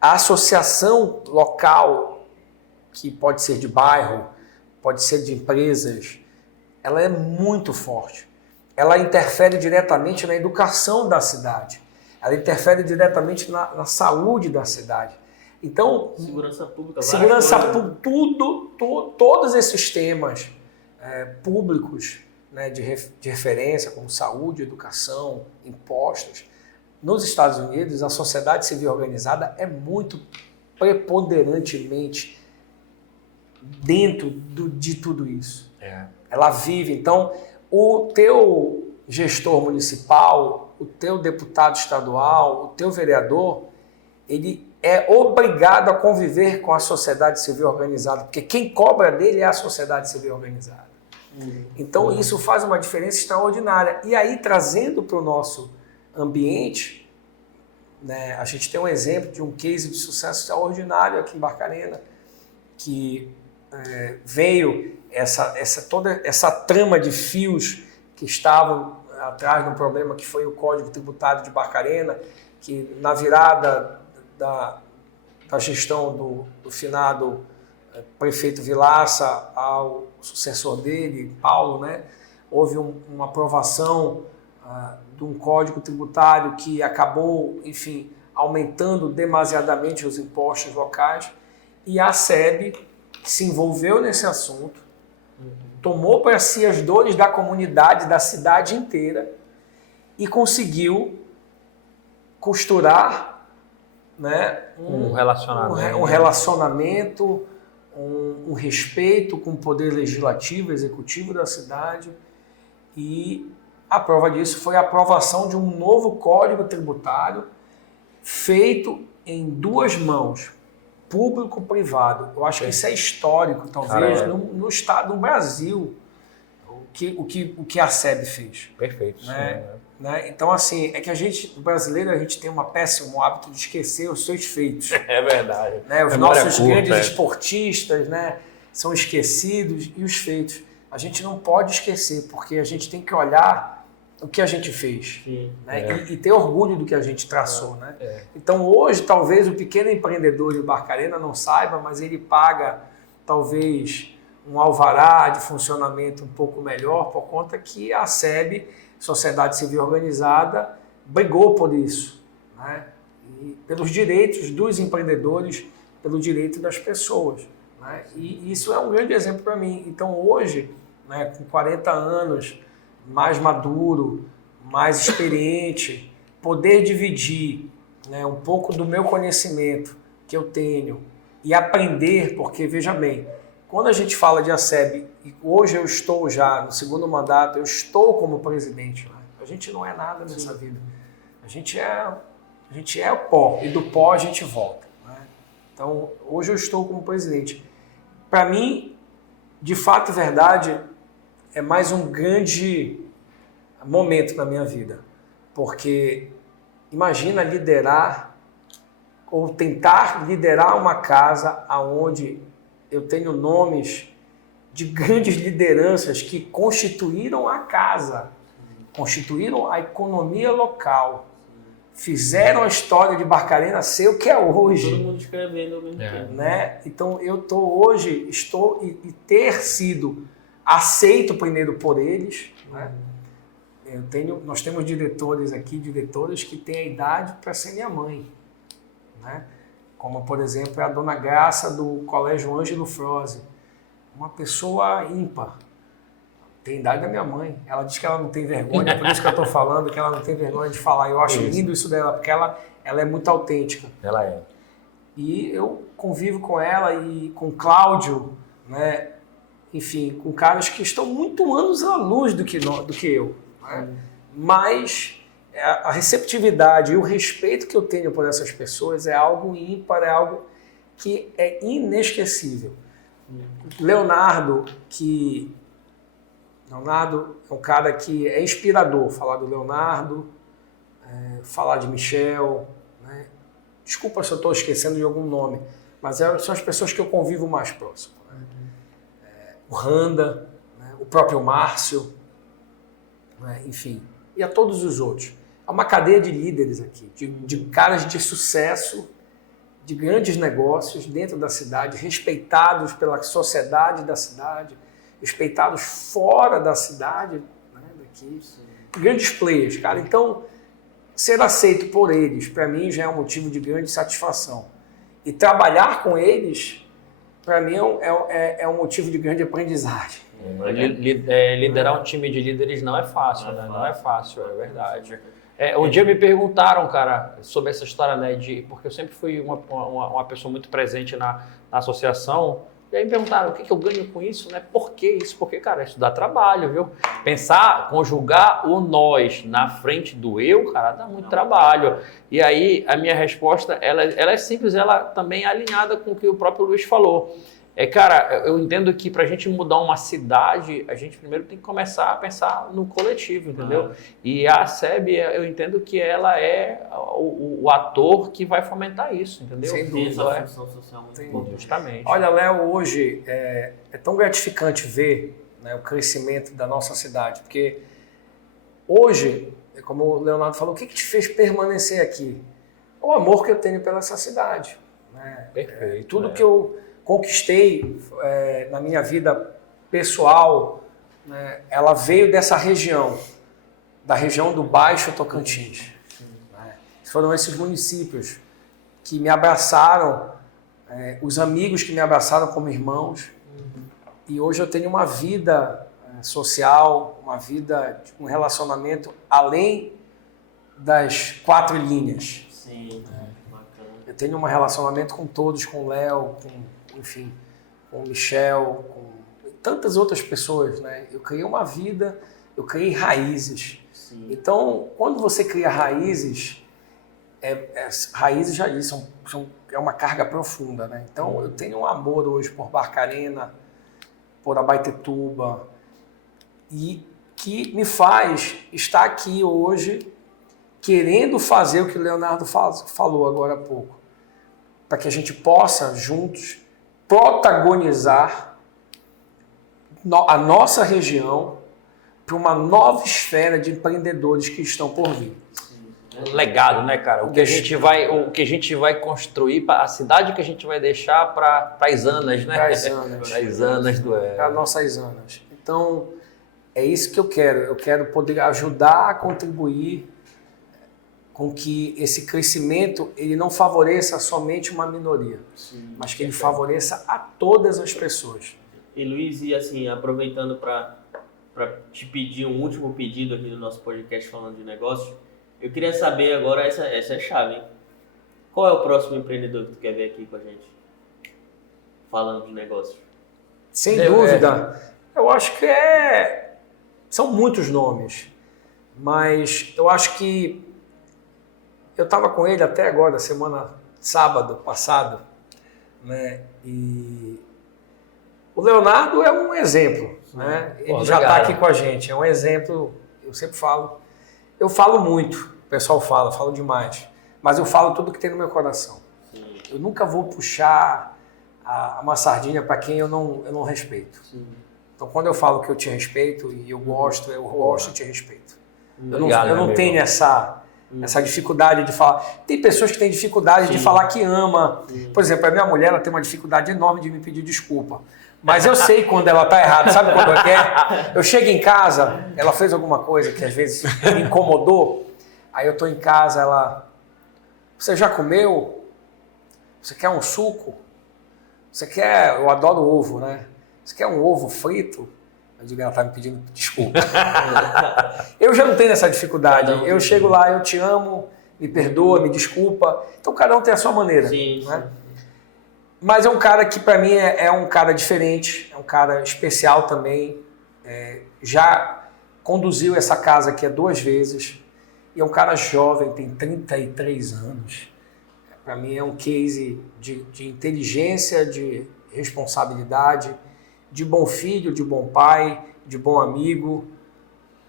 a associação local, que pode ser de bairro, pode ser de empresas, ela é muito forte. Ela interfere diretamente na educação da cidade. Ela interfere diretamente na saúde da cidade. Então, Segurança pública, todos esses temas públicos, né, de referência, como saúde, educação, impostos. Nos Estados Unidos, a sociedade civil organizada é muito preponderantemente dentro de tudo isso. Ela vive. Então, o teu gestor municipal, o teu deputado estadual, o teu vereador, ele é obrigado a conviver com a sociedade civil organizada, porque quem cobra dele é a sociedade civil organizada. Então, isso faz uma diferença extraordinária. E aí, trazendo para o nosso ambiente, né, a gente tem um exemplo de um case de sucesso extraordinário aqui em Barcarena, que veio toda essa trama de fios que estavam atrás do problema que foi o Código Tributário de Barcarena, que na virada da gestão do finado prefeito Vilaça ao sucessor dele, Paulo, né, houve uma aprovação de um código tributário que acabou, enfim, aumentando demasiadamente os impostos locais, e a SEB se envolveu nesse assunto, tomou para si as dores da comunidade, da cidade inteira, e conseguiu costurar, né, um relacionamento, um respeito com o poder legislativo, executivo da cidade, e a prova disso foi a aprovação de um novo código tributário feito em duas mãos, público-privado. Eu acho que isso é histórico, talvez, no estado do Brasil, o que a SEB fez. Perfeito. Né? Então, assim, é que o brasileiro, a gente tem um péssimo hábito de esquecer os seus feitos. É verdade. Né? Os nossos grandes esportistas, né, são esquecidos, e os feitos. A gente não pode esquecer, porque a gente tem que olhar o que a gente fez, né? E ter orgulho do que a gente traçou. Né? Então, hoje, talvez o pequeno empreendedor de Barcarena não saiba, mas ele paga, talvez, um alvará de funcionamento um pouco melhor, por conta que a SEB, Sociedade Civil Organizada, brigou por isso, né? E pelos direitos dos empreendedores, pelo direito das pessoas. Né? E isso é um grande exemplo para mim. Então, hoje, né, com 40 anos, mais maduro, mais experiente, poder dividir, né, um pouco do meu conhecimento que eu tenho e aprender, porque, veja bem, quando a gente fala de ASEB, e hoje eu estou já no segundo mandato, eu estou como presidente, né? A gente não é nada nessa vida. A gente é o pó, e do pó a gente volta. Né? Então, hoje eu estou como presidente. Para mim, de fato e verdade, é mais um grande momento na minha vida, porque imagina liderar ou tentar liderar uma casa onde eu tenho nomes de grandes lideranças que constituíram a casa, constituíram a economia local, fizeram a história de Barcarena ser o que é hoje. Todo mundo escrevendo ao mesmo tempo. Né? Então eu estou e ter sido aceito primeiro por eles. Né? Nós temos diretoras que têm a idade para ser minha mãe. Né? Como, por exemplo, a dona Graça do Colégio Ângelo Froze. Uma pessoa ímpar. Tem a idade da minha mãe. Ela diz que ela não tem vergonha, por isso que eu estou falando que ela não tem vergonha de falar. Eu acho lindo isso dela, porque ela é muito autêntica. Ela é. E eu convivo com ela e com o Cláudio, né? Enfim, com caras que estão muito anos à luz do que eu. Né? Mas a receptividade e o respeito que eu tenho por essas pessoas é algo ímpar, é algo que é inesquecível. Leonardo é um cara que é inspirador. Falar do Leonardo, falar de Michel, né? Desculpa se eu estou esquecendo de algum nome, mas são as pessoas que eu convivo mais próximo. Né? O Randa, né? O próprio Márcio, né? Enfim, e a todos os outros. Há uma cadeia de líderes aqui, de caras de sucesso, de grandes negócios dentro da cidade, respeitados pela sociedade da cidade, respeitados fora da cidade, né, daqui, grandes players, cara. Então, ser aceito por eles, para mim, já é um motivo de grande satisfação. E trabalhar com eles, para mim, é um motivo de grande aprendizagem. Liderar um time de líderes não é fácil, né? Não é fácil, é verdade. Um dia me perguntaram, cara, sobre essa história, né, porque eu sempre fui uma pessoa muito presente na associação, e aí me perguntaram o que eu ganho com isso, né? Por que isso? Porque, cara, isso dá trabalho, viu? Pensar, conjugar o nós na frente do eu, cara, dá muito trabalho. E aí a minha resposta, ela é simples, ela também é alinhada com o que o próprio Luiz falou. Cara, eu entendo que para a gente mudar uma cidade, a gente primeiro tem que começar a pensar no coletivo, entendeu? E a SEB, eu entendo que ela é o ator que vai fomentar isso, entendeu? Sem dúvida. Essa função social muito boa. Justamente. Olha, Léo, hoje é tão gratificante ver, né, o crescimento da nossa cidade, porque hoje, como o Leonardo falou, o que te fez permanecer aqui? O amor que eu tenho pela essa cidade. Né? Perfeito. Tudo que eu conquistei na minha vida pessoal, né, ela veio dessa região, da região do Baixo Tocantins. Né? Foram esses municípios que me abraçaram, os amigos que me abraçaram como irmãos, e hoje eu tenho uma vida social, uma vida, um relacionamento além das 4 linhas. Sim, bacana. Eu tenho um relacionamento com todos, com o Léo, com o Michel, com tantas outras pessoas, né? Eu criei uma vida, eu criei raízes. Sim. Então, quando você cria raízes, raízes já disse, é uma carga profunda, né? Então, eu tenho um amor hoje por Barcarena, por Abaetetuba, e que me faz estar aqui hoje querendo fazer o que o Leonardo falou agora há pouco, para que a gente possa, juntos, protagonizar a nossa região para uma nova esfera de empreendedores que estão por vir. Legado, né, cara? O que a gente vai construir, a cidade que a gente vai deixar para as Anas, né? Para as Anas. Para as Anas do Para nossas Anas. Então, é isso que eu quero. Eu quero poder ajudar a contribuir com que esse crescimento ele não favoreça somente uma minoria, mas que ele favoreça a todas as pessoas. E Luiz, e assim, aproveitando para te pedir um último pedido aqui no nosso podcast falando de negócios, eu queria saber agora, essa é a chave, hein? Qual é o próximo empreendedor que tu quer ver aqui com a gente? Falando de negócios. Sem dúvida. Eu acho que são muitos nomes, mas eu acho que eu estava com ele até agora, sábado passado, né? E o Leonardo é um exemplo, né? Ele já está aqui com a gente, é um exemplo. Eu sempre falo, eu falo muito, o pessoal falo demais, mas eu falo tudo que tem no meu coração. eu nunca vou puxar uma sardinha para quem eu não respeito. Sim. Então, quando eu falo que eu te respeito e eu gosto e te respeito. Obrigado, eu não tenho essa dificuldade de falar. Tem pessoas que têm dificuldade de falar que ama. Por exemplo, a minha mulher ela tem uma dificuldade enorme de me pedir desculpa. Mas eu sei quando ela está errada. Sabe quando ela quer? Eu chego em casa, ela fez alguma coisa que às vezes me incomodou. Aí eu estou em casa, ela... Você já comeu? Você quer um suco? Você quer... Eu adoro ovo, né? Você quer um ovo frito? Eu digo, ela está me pedindo desculpa. Eu já não tenho essa dificuldade. Eu chego lá, eu te amo, me perdoa, me desculpa. Então cada um tem a sua maneira. Sim, né? Mas é um cara que para mim é um cara diferente, é um cara especial também. Já conduziu essa casa aqui 2 vezes. E é um cara jovem, tem 33 anos. Para mim é um case de inteligência, de responsabilidade, de bom filho, de bom pai, de bom amigo.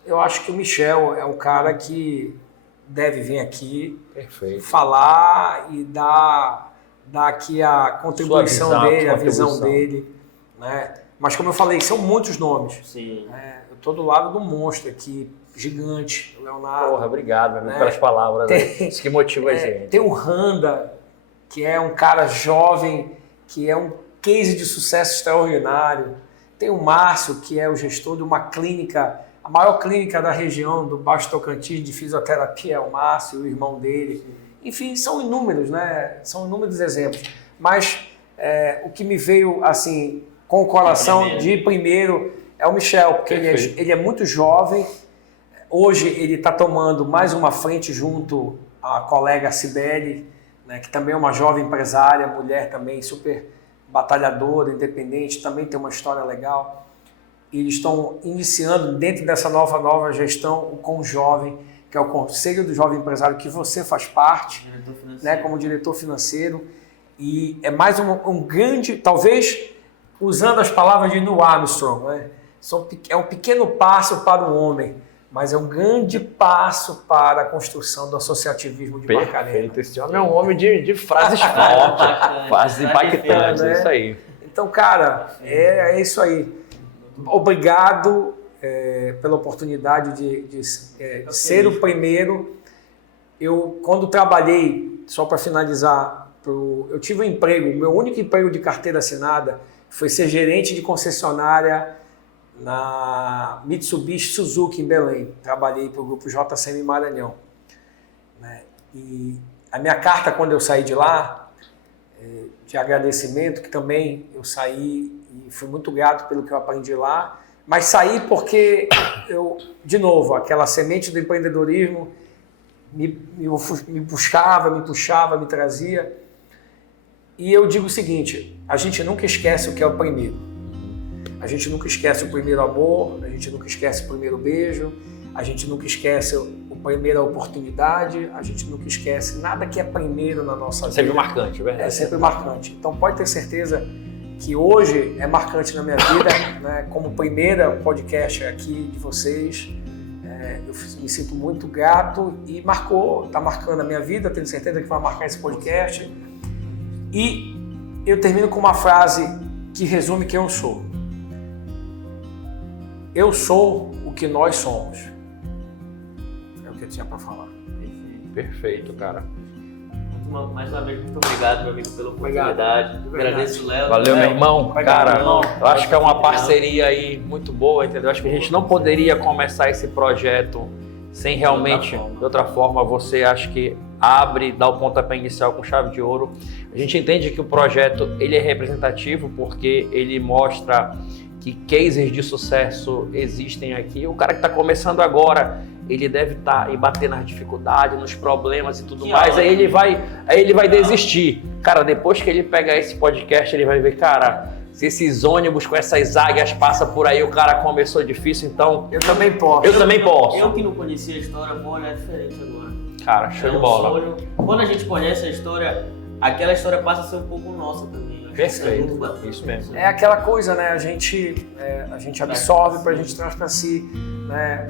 Eu acho que o Michel é um cara que deve vir aqui falar e dar aqui a contribuição dele, a visão dele. Né? Mas como eu falei, são muitos nomes. Sim. Eu estou do lado do monstro aqui, gigante, o Leonardo. Porra, obrigado, meu amigo, pelas palavras. Isso que motiva a gente. Tem o Randa, que é um cara jovem, que é um case de sucesso extraordinário. Tem o Márcio, que é o gestor de uma clínica, a maior clínica da região do Baixo Tocantins de fisioterapia, é o Márcio, o irmão dele. Enfim, são inúmeros, né? São inúmeros exemplos. Mas o que me veio assim com o coração de primeiro é o Michel, porque ele é muito jovem. Hoje ele está tomando mais uma frente junto à colega Cibele, né, que também é uma jovem empresária, mulher também super batalhadora, independente, também tem uma história legal. E eles estão iniciando dentro dessa nova gestão o CONJovem, que é o Conselho do Jovem Empresário, que você faz parte, né, como diretor financeiro. E é mais um grande, talvez usando as palavras de Neil Armstrong, né, é um pequeno passo para o homem, mas é um grande passo para a construção do associativismo de Barcarena. Perfeito, esse homem é um homem de frases fortes, frases impactantes, né? É isso aí. Então, cara, é isso aí. Obrigado pela oportunidade de ser o primeiro. Eu, quando trabalhei, só para finalizar, eu tive um emprego, o meu único emprego de carteira assinada foi ser gerente de concessionária na Mitsubishi Suzuki em Belém. Trabalhei para o grupo JCM Maranhão. Né? E a minha carta, quando eu saí de lá, de agradecimento, que também eu saí e fui muito grato pelo que eu aprendi lá, mas saí porque eu, de novo, aquela semente do empreendedorismo me buscava, me puxava, me trazia. E eu digo o seguinte, a gente nunca esquece o que é o primeiro. A gente nunca esquece o primeiro amor, a gente nunca esquece o primeiro beijo, a gente nunca esquece a primeira oportunidade, a gente nunca esquece nada que é primeiro na nossa vida. Sempre marcante, é verdade. É sempre marcante. Então pode ter certeza que hoje é marcante na minha vida, né? Como primeira podcast aqui de vocês, eu me sinto muito grato e está marcando a minha vida, tenho certeza que vai marcar esse podcast. E eu termino com uma frase que resume quem eu sou. Eu sou o que nós somos. É o que eu tinha para falar. Perfeito, cara. Mais uma vez, muito obrigado, meu amigo, pela oportunidade. Agradeço, Léo. Valeu, meu irmão. Cara, irmão. Eu acho que é uma parceria aí muito boa, entendeu? Acho que a gente não poderia começar esse projeto sem realmente, de outra forma, você acha que abre, dá o pontapé inicial com chave de ouro. A gente entende que o projeto ele é representativo porque ele mostra que cases de sucesso existem aqui. O cara que está começando agora, ele deve estar e bater nas dificuldades, nos problemas e tudo mais. Aí ele vai desistir. Cara, depois que ele pegar esse podcast, ele vai ver, cara, se esses ônibus com essas águias passam por aí, o cara começou difícil, então... Eu também posso. Eu também posso. Eu que não conhecia a história, vou olhar diferente agora. Cara, show de bola. Quando a gente conhece a história, aquela história passa a ser um pouco nossa também. Perfeito, isso mesmo. É aquela coisa, né? A gente absorve, a gente traz para si. Né?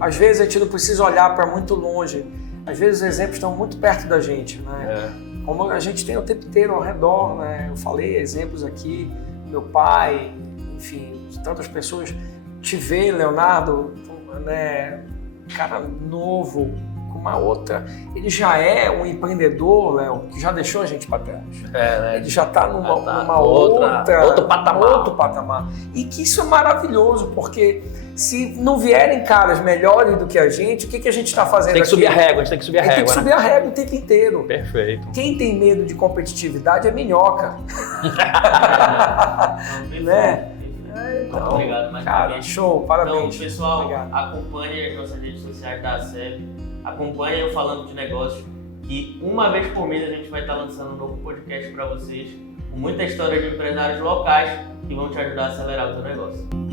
Às vezes a gente não precisa olhar para muito longe. Às vezes os exemplos estão muito perto da gente. Né? como a gente tem o tempo inteiro ao redor, né? Eu falei exemplos aqui, meu pai, enfim, tantas pessoas. Te ver, Leonardo, né, cara novo, com uma outra. Ele já é um empreendedor, Léo, que já deixou a gente para trás. Né? Ele já está numa outro patamar. E que isso é maravilhoso, porque se não vierem caras melhores do que a gente, o que a gente está fazendo tem que aqui? Subir a régua, a gente tem que subir a régua. Tem que subir a régua o tempo inteiro. Perfeito. Quem tem medo de competitividade é minhoca. Né? Então, obrigado mais cara, uma vez. show, parabéns. Então, pessoal, Obrigado. acompanhe as nossas redes sociais da ACEB, acompanhe eu falando de negócios, que uma vez por mês a gente vai estar lançando um novo podcast para vocês, com muita história de empresários locais que vão te ajudar a acelerar o teu negócio.